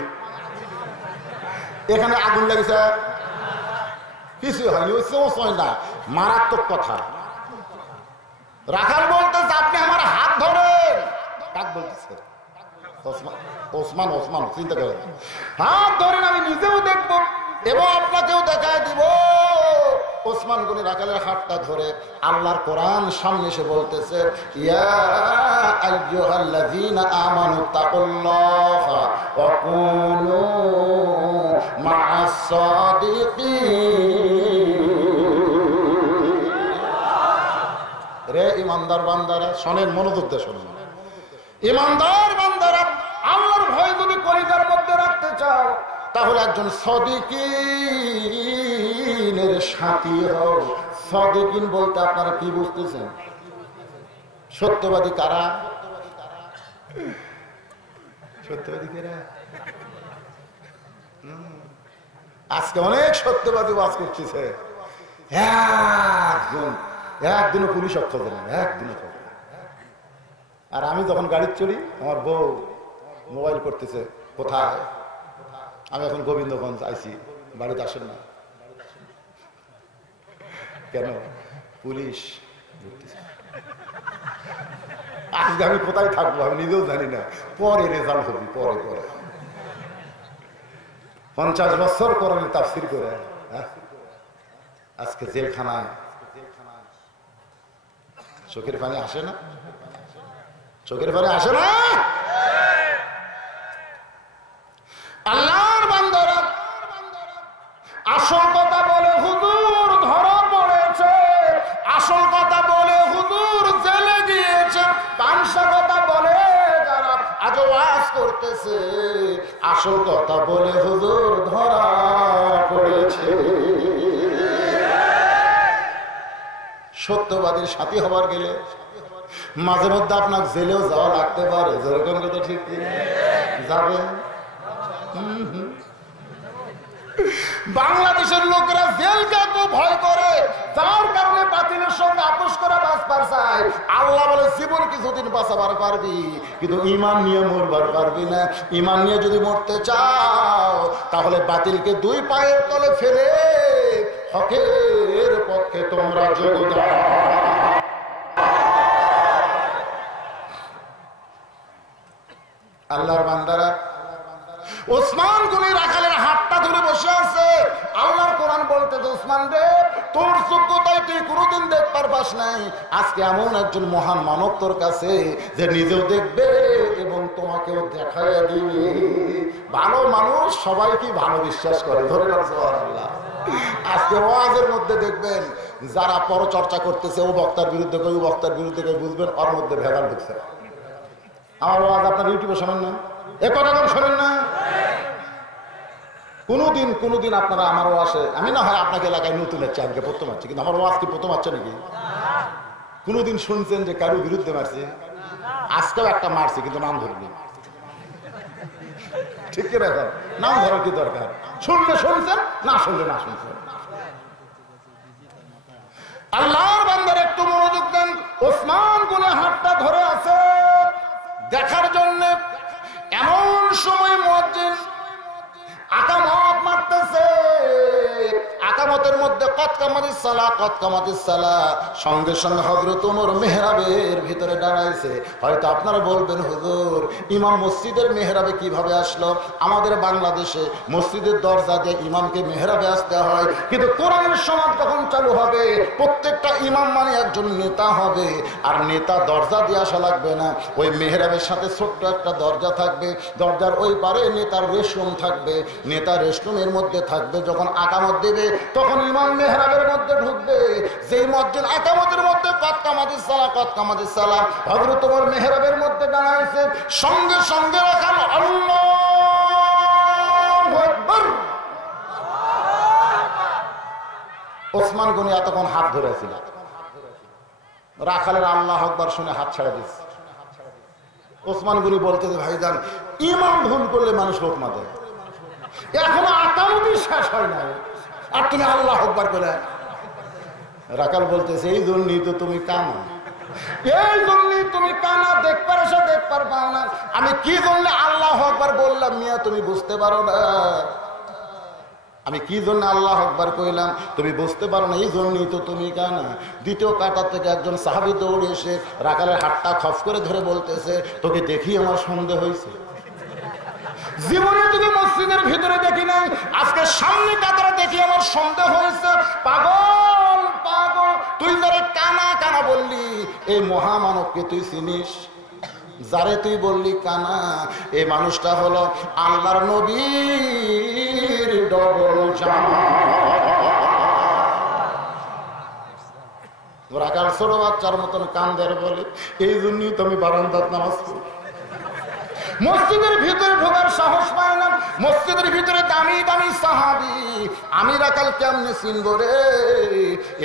এখানে আগুন লেগেছে, কিছু হয়নি, ওই না, মারাত্মক কথা। রাখাল বলতেছে আপনি আমার হাত ধরেন। কাক বলতেছে? ওসমান। ওসমান চিন্তা করেন, হাত ধরেন, আমি নিজেও দেখবো এবং আপনাকেও দেখায় দিব। ওসমান গনি রাখালের হাতটা ধরে আল্লাহর কোরআন সামনে এসে বলতেছে ইয়া আইয়ুহাল্লাযীনা আমানু তাকুল্লাহা ওয়া কুনু মা'আস সাদিকিন। রে ইমানদার বান্দারা শোনেন, মনোযোগ দিয়ে শোনেন। ইমানদার বান্দারা আল্লাহর ভয় যদি কলিজার মধ্যে রাখতে চাও, তাহলে একজন সাদিকিনের সাথী হও। সাদিকিন বলতে আপনারা কি বুঝতেছেন? সত্যবাদী কারা? সত্যবাদী কারা? আজকে অনেক সত্যবাদী ওয়াজ করতেছে, একদিনও পুলিশ অক্ষর দেন, একদিনও। আর আমি যখন গাড়ি চড়ি, আমার বউ মোবাইল করতেছে কোথায়? আমি এখন গোবিন্দগঞ্জ আইছি, বাড়িতে আসেন না কেন? পুলিশ। আজকে আমি কোথায় থাকবো আমি নিজেও জানি না, পরে রেজাল্ট হবে, পরে পরে 50 বছর কোরআন তাফসীর করে আজকে জেলখানায়। চোখের পানি আসে না? চোখের পানি আসে না? আল্লাহর বান্দারা আসল কথা বলে হুজুর ধরা পড়েছে, আসল কথা বলে হুজুর জেলে গিয়েছে, পাঁচশো কথা বলে যারা আজ ওয়াজ করতেছে, আসল কথা বলে হুজুর ধরা পড়েছে। সত্যবাদীর সাথী হবার গেলে মাঝে মধ্যে আপনার জেলেও যাওয়া লাগতে পারে। যেরকম কথা ঠিক যাবে। বাংলাদেশের লোকেরা জেলকে এত ভয় করে, যার কারণে বাতিলের সঙ্গে আপোষ করা বাঁচবার চায়। আল্লাহ বলে জীবন কিছুদিন বাঁচাবার পারবি, কিন্তু ঈমান নিয়ে মরবার পারবি না। ঈমান নিয়ে যদি মরতে চাও, তাহলে বাতিলকে দুই পায়ের তলে ফেলে হকের পথ পক্ষে তোমরা যোগদান। আল্লাহর বান্দারা, ওসমান গনি রাখালের হাতটা ধরে বসে আছে। আল্লাহর কোরআন বলতে, ওসমান রে, তোর যোগ্যতায় তুই কোনোদিন দেখবার পাস নাই, আজকে এমন একজন মহান মানব তোর কাছে যে নিজেও দেখবে এবং তোমাকেও দেখাইয়া দিবে। ভালো মানুষ সবাই কি ভালো বিশ্বাস করে, ধরে রাখছো আল্লাহ। আজকে ওয়াজের মধ্যে দেখবেন যারা পরচর্চা করতেছে, ও বক্তার বিরুদ্ধে কই, ও বক্তার বিরুদ্ধে কই, বুঝবেন ওর মধ্যে ভেদাল ঢুকছে। আমার ওয়াজ আপনার ইউটিউবে শোনেন না, এ কথা কেন শোনেন না? কোনদিন আপনারা আমারও আসে, আমি না হয় আপনাকে এলাকায় নতুন হচ্ছে, আমাকে প্রথম হচ্ছে, কিন্তু আমার ওয়াজ কি প্রথম হচ্ছে নাকি? কোনদিন শুনছেন যে কারোর বিরুদ্ধে মারছে? আজকেও একটা মারছে, কিন্তু নাম ধরবি, ঠিক কি এখন নাম ধরার কি দরকার? শুনলে শুনছেন, না শুনলে না শুনছেন। আল্লাহর বান্দার একটু মনোযোগ দেন। ওসমান গনি হাতটা ধরে আছে দেখার জন্য। এমন সময় মুয়াজ্জিন আকামত মারতেছে, আকামতের মধ্যে কত কামাতিস সালাহ, সঙ্গে সঙ্গে হযরত ওমর মেহরাবের ভিতরে দাঁড়াইছে। হয়তো আপনারা বলবেন, হুজুর ইমাম মসজিদের মেহরাবে কিভাবে আসলো? আমাদের বাংলাদেশে মসজিদের দরজা দিয়ে ইমামকে মেহরাবে আসতে হয়, কিন্তু কোরআনের সমাজ যখন চালু হবে প্রত্যেকটা ইমাম মানে একজন নেতা হবে, আর নেতা দরজা দিয়ে আসা লাগবে না, ওই মেহরাবের সাথে ছোট্ট একটা দরজা থাকবে, দরজার ওই পারে নেতার রেশরুম থাকবে, নেতা রেশরুমের মধ্যে থাকবে। যখন আকামত দেবে তখন ইমাম মেহরাবের মধ্যে ঢুকবে। যেই মুয়াজ্জিন আকামতের মধ্যে কত কামাতিস সালাহ, হযরত ওমর মেহরাবের মধ্যে দাঁড়াইছে, সঙ্গে সঙ্গে রাখাল আল্লাহু আকবার। ওসমান গনি এতক্ষণ হাত ধরেছিল, রাখালের আল্লাহু আকবার শুনে হাত ছাড়া দিচ্ছে। ওসমান গনি বলতেছে, ভাইজান ইমাম ভুল করলে মানুষ লোকমা দেয়, এখনো আকামতই শেষ হয় না আর তুমি আল্লাহু আকবার বলে। রাখাল বলতেছে, এই জন্যই তো তুমি কানা, এই জন্যই তুমি কানা, দেখবার এসে দেখবার পাও না। আমি কি জন্য আল্লাহু আকবার বললাম মিয়া, তুমি বুঝতে পারো না? আমি কি জন্য আল্লাহু আকবার কইলাম তুমি বুঝতে পারো না, এই জন্যই তো তুমি কানা। দ্বিতীয় কাতার থেকে একজন সাহাবী দৌড়ে এসে রাখালের হাতটা খপ করে ধরে বলতেছে, তোকে দেখি আমার সন্দেহ হয়েছে, জীবনে তোকে মসজিদের ভিতরে দেখি নাই, আজকে সামনে কাতারে দেখি আমার সন্দেহ হয়েছে। পাগল পাগল, তুই যারে কানা কানা বললি, এই মহামানবকে তুই চিনিস? যারে তুই বললি কানা, এই মানুষটা হলো আল্লাহর নবীর ডবল জামা। রাখাল ছোট বাচ্চার মতন কান্দের বলে, এই জন্যই তুমি বারান্দাত নামাজ পড়ি, মসজিদের ভিতরে ঢোকার সাহস পায় না। মসজিদের ভিতরে দামি দামি সাহাবী, আমি রাখাল কেমনে চিনবো রে?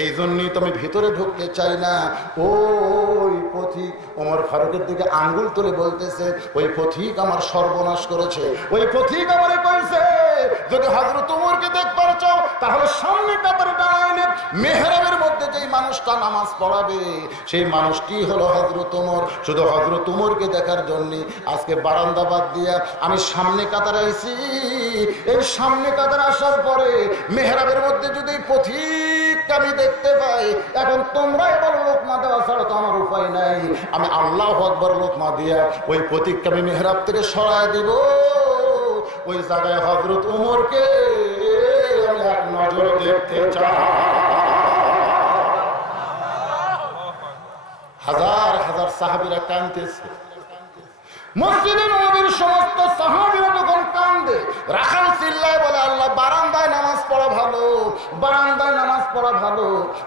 এই জন্যই তুমি ভিতরে ঢুকতে চাই না। ওই পথিক ওমর ফারুকের দিকে আঙ্গুল তুলে বলতেছে, ওই পথিক আমার সর্বনাশ করেছে, ওই পথিক আমারে কইছে যদি হযরত ওমরকে দেখবার চাও তাহলে সামনে কাতারে দাঁড়াইলে মেহরাবের মধ্যে যেই মানুষটা নামাজ পড়াবে সেই মানুষটি হলো হযরত ওমর। শুধু হযরত ওমরকে দেখার জন্য আজকে বারান্দা বাদ দিয়া আমি সামনে কাতারে আইছি। এই সামনে কাতারে আসার পরে মেহরাবের মধ্যে যদি পথিক আমি দেখতে পাই, এখন তোমরাই বলো লোকমা দেওয়া ছাড়া তো আমার উপায় নাই, আমি আল্লাহু আকবার লোকমা দিয়া ওই পথিককে আমি মেহরাব থেকে সরায় দিব। ওই জায়গায় হযরত ওমরকে আমি এক নজর দেখতে চাই। হাজার হাজার সাহাবীরা কাঁদতেছে, মসজিদে নববীর সমস্ত সাহাবীরা যখন কান্দে, রাখাল চিল্লায় বলে, আল্লাহ বারান্দায় নামাজ পড়া ভালো, বারান্দায় নামাজ পড়া ভালো,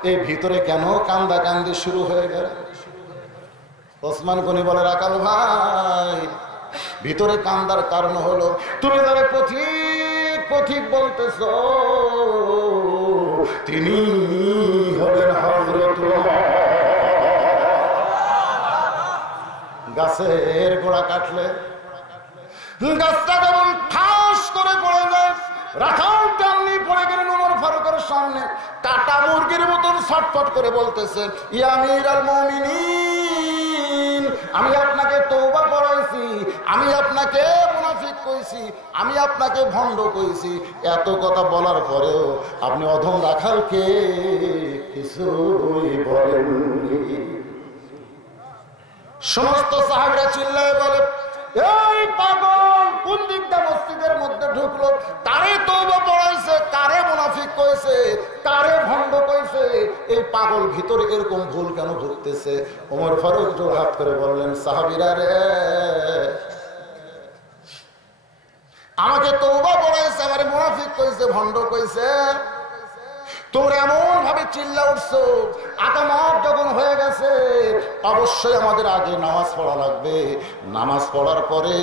এই ভিতরে কেন কান্দা কান্দি শুরু হয়ে গেল? ওসমান গনি বলে, রাখাল ভাই, ভিতরে কান্দার কারণ হলো তুমি যারা পথিক পথিক বলতেছ তিনি হলেন হযরত ওমর। গাছের গোড়া কাটলে গাছটা যেমন ঠাস করে পড়ে যায়, রাখাল তেমনি পড়ে গেলেন ওমর ফারুকের সামনে, কাটা মুরগির মতন ছটফট করে বলতেছে, ইয়া আমিরুল মুমিনিন, আমি আপনাকে তওবা করাইছি, আমি আপনাকে মুনাফিক কইছি, আমি আপনাকে ভণ্ড কইছি, এত কথা বলার পরেও আপনি অধম রাখালকে কিছুই বলেননি। সমস্ত সাহাবীরা চিল্লায় বলে, এই পাগল কোন দিকটা মসজিদের মধ্যে ঢুকলো, কারে তওবা পড়াইছে, কারে মুনাফিক কইছে, কারে ভণ্ড কইছে, এই পাগল ভিতরে এরকম ভুল কেন ঢুকতেছে? ওমর ফারুক জোড়হাত করে বললেন, সাহাবীরা রে, আমাকে তওবা পড়াইছে, আমারে মুনাফিক কইছে, ভণ্ড কইছে, তোমরা এমন ভাবে চিল্লা উঠছো, আকামাত যখন হয়ে গেছে অবশ্যই আমাদের আগে নামাজ পড়া লাগবে, নামাজ পড়ার পরে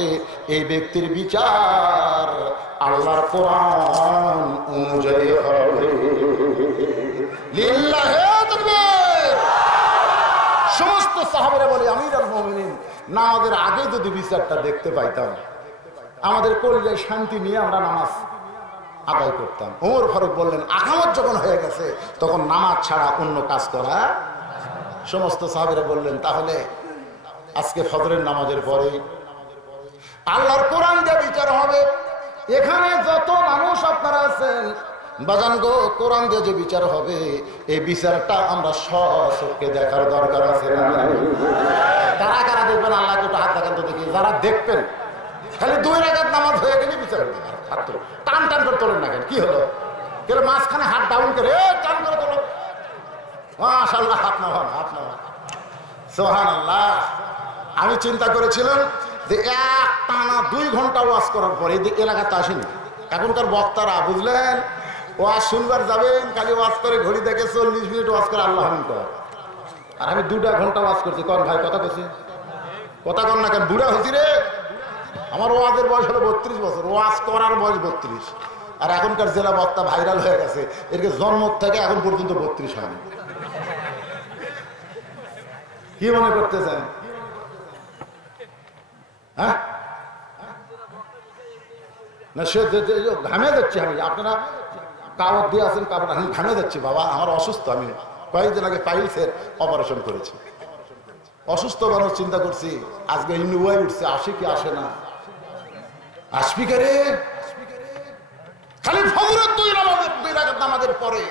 এই ব্যক্তির বিচার আল্লাহর কোরআন অনুযায়ী হবে। লিল্লাহে তাকবীর। সমস্ত সাহাবারা বলে, আমিরুল মুমিনিন, নামাজের আগে যদি বিচারটা দেখতে পাইতাম আমাদের কলিজায় শান্তি নিয়ে আমরা নামাজ আদায় করতাম। ওমর ফারুক বললেন, আকামত যখন হয়ে গেছে তখন নামাজ ছাড়া অন্য কাজ করা। সমস্ত সাহাবীরা বললেন, তাহলে আজকে ফজরের নামাজের পরে আল্লাহর কোরআন দিয়ে বিচার হবে। এখানে যত মানুষ আপনারা আছেন বাজান গো, কোরআন দিয়ে যে বিচার হবে এই বিচারটা আমরা সচক্ষে দেখার দরকার আছে। কারা কারা দেখবেন? আল্লাহ একটু হাত দেখান তো দেখি। যারা দেখবেন, খালি 2 রাকাত নামাজ হয়ে গেলে বিচার হবে। টান টান করে তোলেন না কেন? কি হলো? কেন মাঝখানে হাত ডাউন করে টান করে তোলো? মাশাআল্লাহ, হাত নামান, হাত নামান, সুবহানাল্লাহ। আমি চিন্তা করেছিলাম যে এক টানা 2 ঘন্টা ওয়াজ করার পরে এই এলাকাতে আসেনি। এখনকার বক্তারা বুঝলেন, ওয়াজ শুনবার যাবেন, খালি ওয়াজ করে ঘড়ি দেখে 40 মিনিট ওয়াজ করে আল্লাহ কর। আর আমি 2 ঘন্টা ওয়াজ করছি। কন ভাই কথা করছি, কথা কন না কেন? বুড়া হয়েছি রে। আমার ওয়াজের বয়স হলো 32 বছর, ওয়াজ করার বয়স 32। আর এখনকার জেলা বক্তা ভাইরাল হয়ে গেছে, এরকে জন্ম থেকে এখন পর্যন্ত 32 হয়নি। কি মনে করতেছেন? হ্যাঁ না, সে ঘামে যাচ্ছি আমি। আপনারা কাগজ দিয়ে আছেন, কাপড় আমি ঘামে যাচ্ছি বাবা, আমার অসুস্থ। আমি কয়েকদিন আগে পাইলসের অপারেশন করেছি, অসুস্থ মানুষ। চিন্তা করছি আজকে ইন্নুয়াই উঠছে, আসে কি আসে না, আসবি কে রে? খালি ফজরের 2 রাকাত নামাজের পরে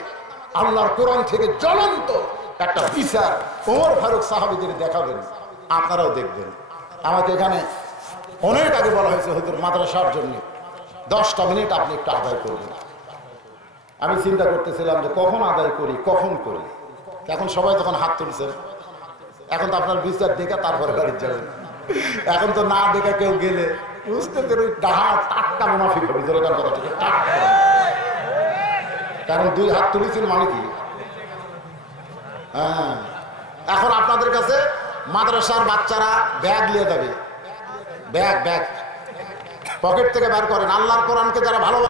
আল্লাহর কোরআন থেকে জ্বলন্ত একটা বিচার ওমর ফারুক সাহাবীদের দেখাবেন, আপনারাও দেখবেন। আমাকে এখানে অনেক আগে বলা হয়েছে হুজুর মাদ্রাসার জন্য 10টা মিনিট আপনি একটু আদায় করবেন। আমি চিন্তা করতেছিলাম যে কখন আদায় করি, কখন করি। এখন সবাই তখন হাত তুলছেন। এখন তো আপনার বিচার দেখে তারপরে বাড়ি যাবেন। এখন তো না দেখে কেউ গেলে বুঝতেছেন ওই ডাহা টাটকা মুনাফিক হবে। দরকার কথা ঠিক, কারণ 2 হাত তুলেছেন মানে কি? হ্যাঁ, এখন আপনাদের কাছে মাদ্রাসার বাচ্চারা ব্যাগ নিয়ে যাবে, ব্যাগ পকেট থেকে বের করেন। আল্লাহর কোরআনকে যারা ভালো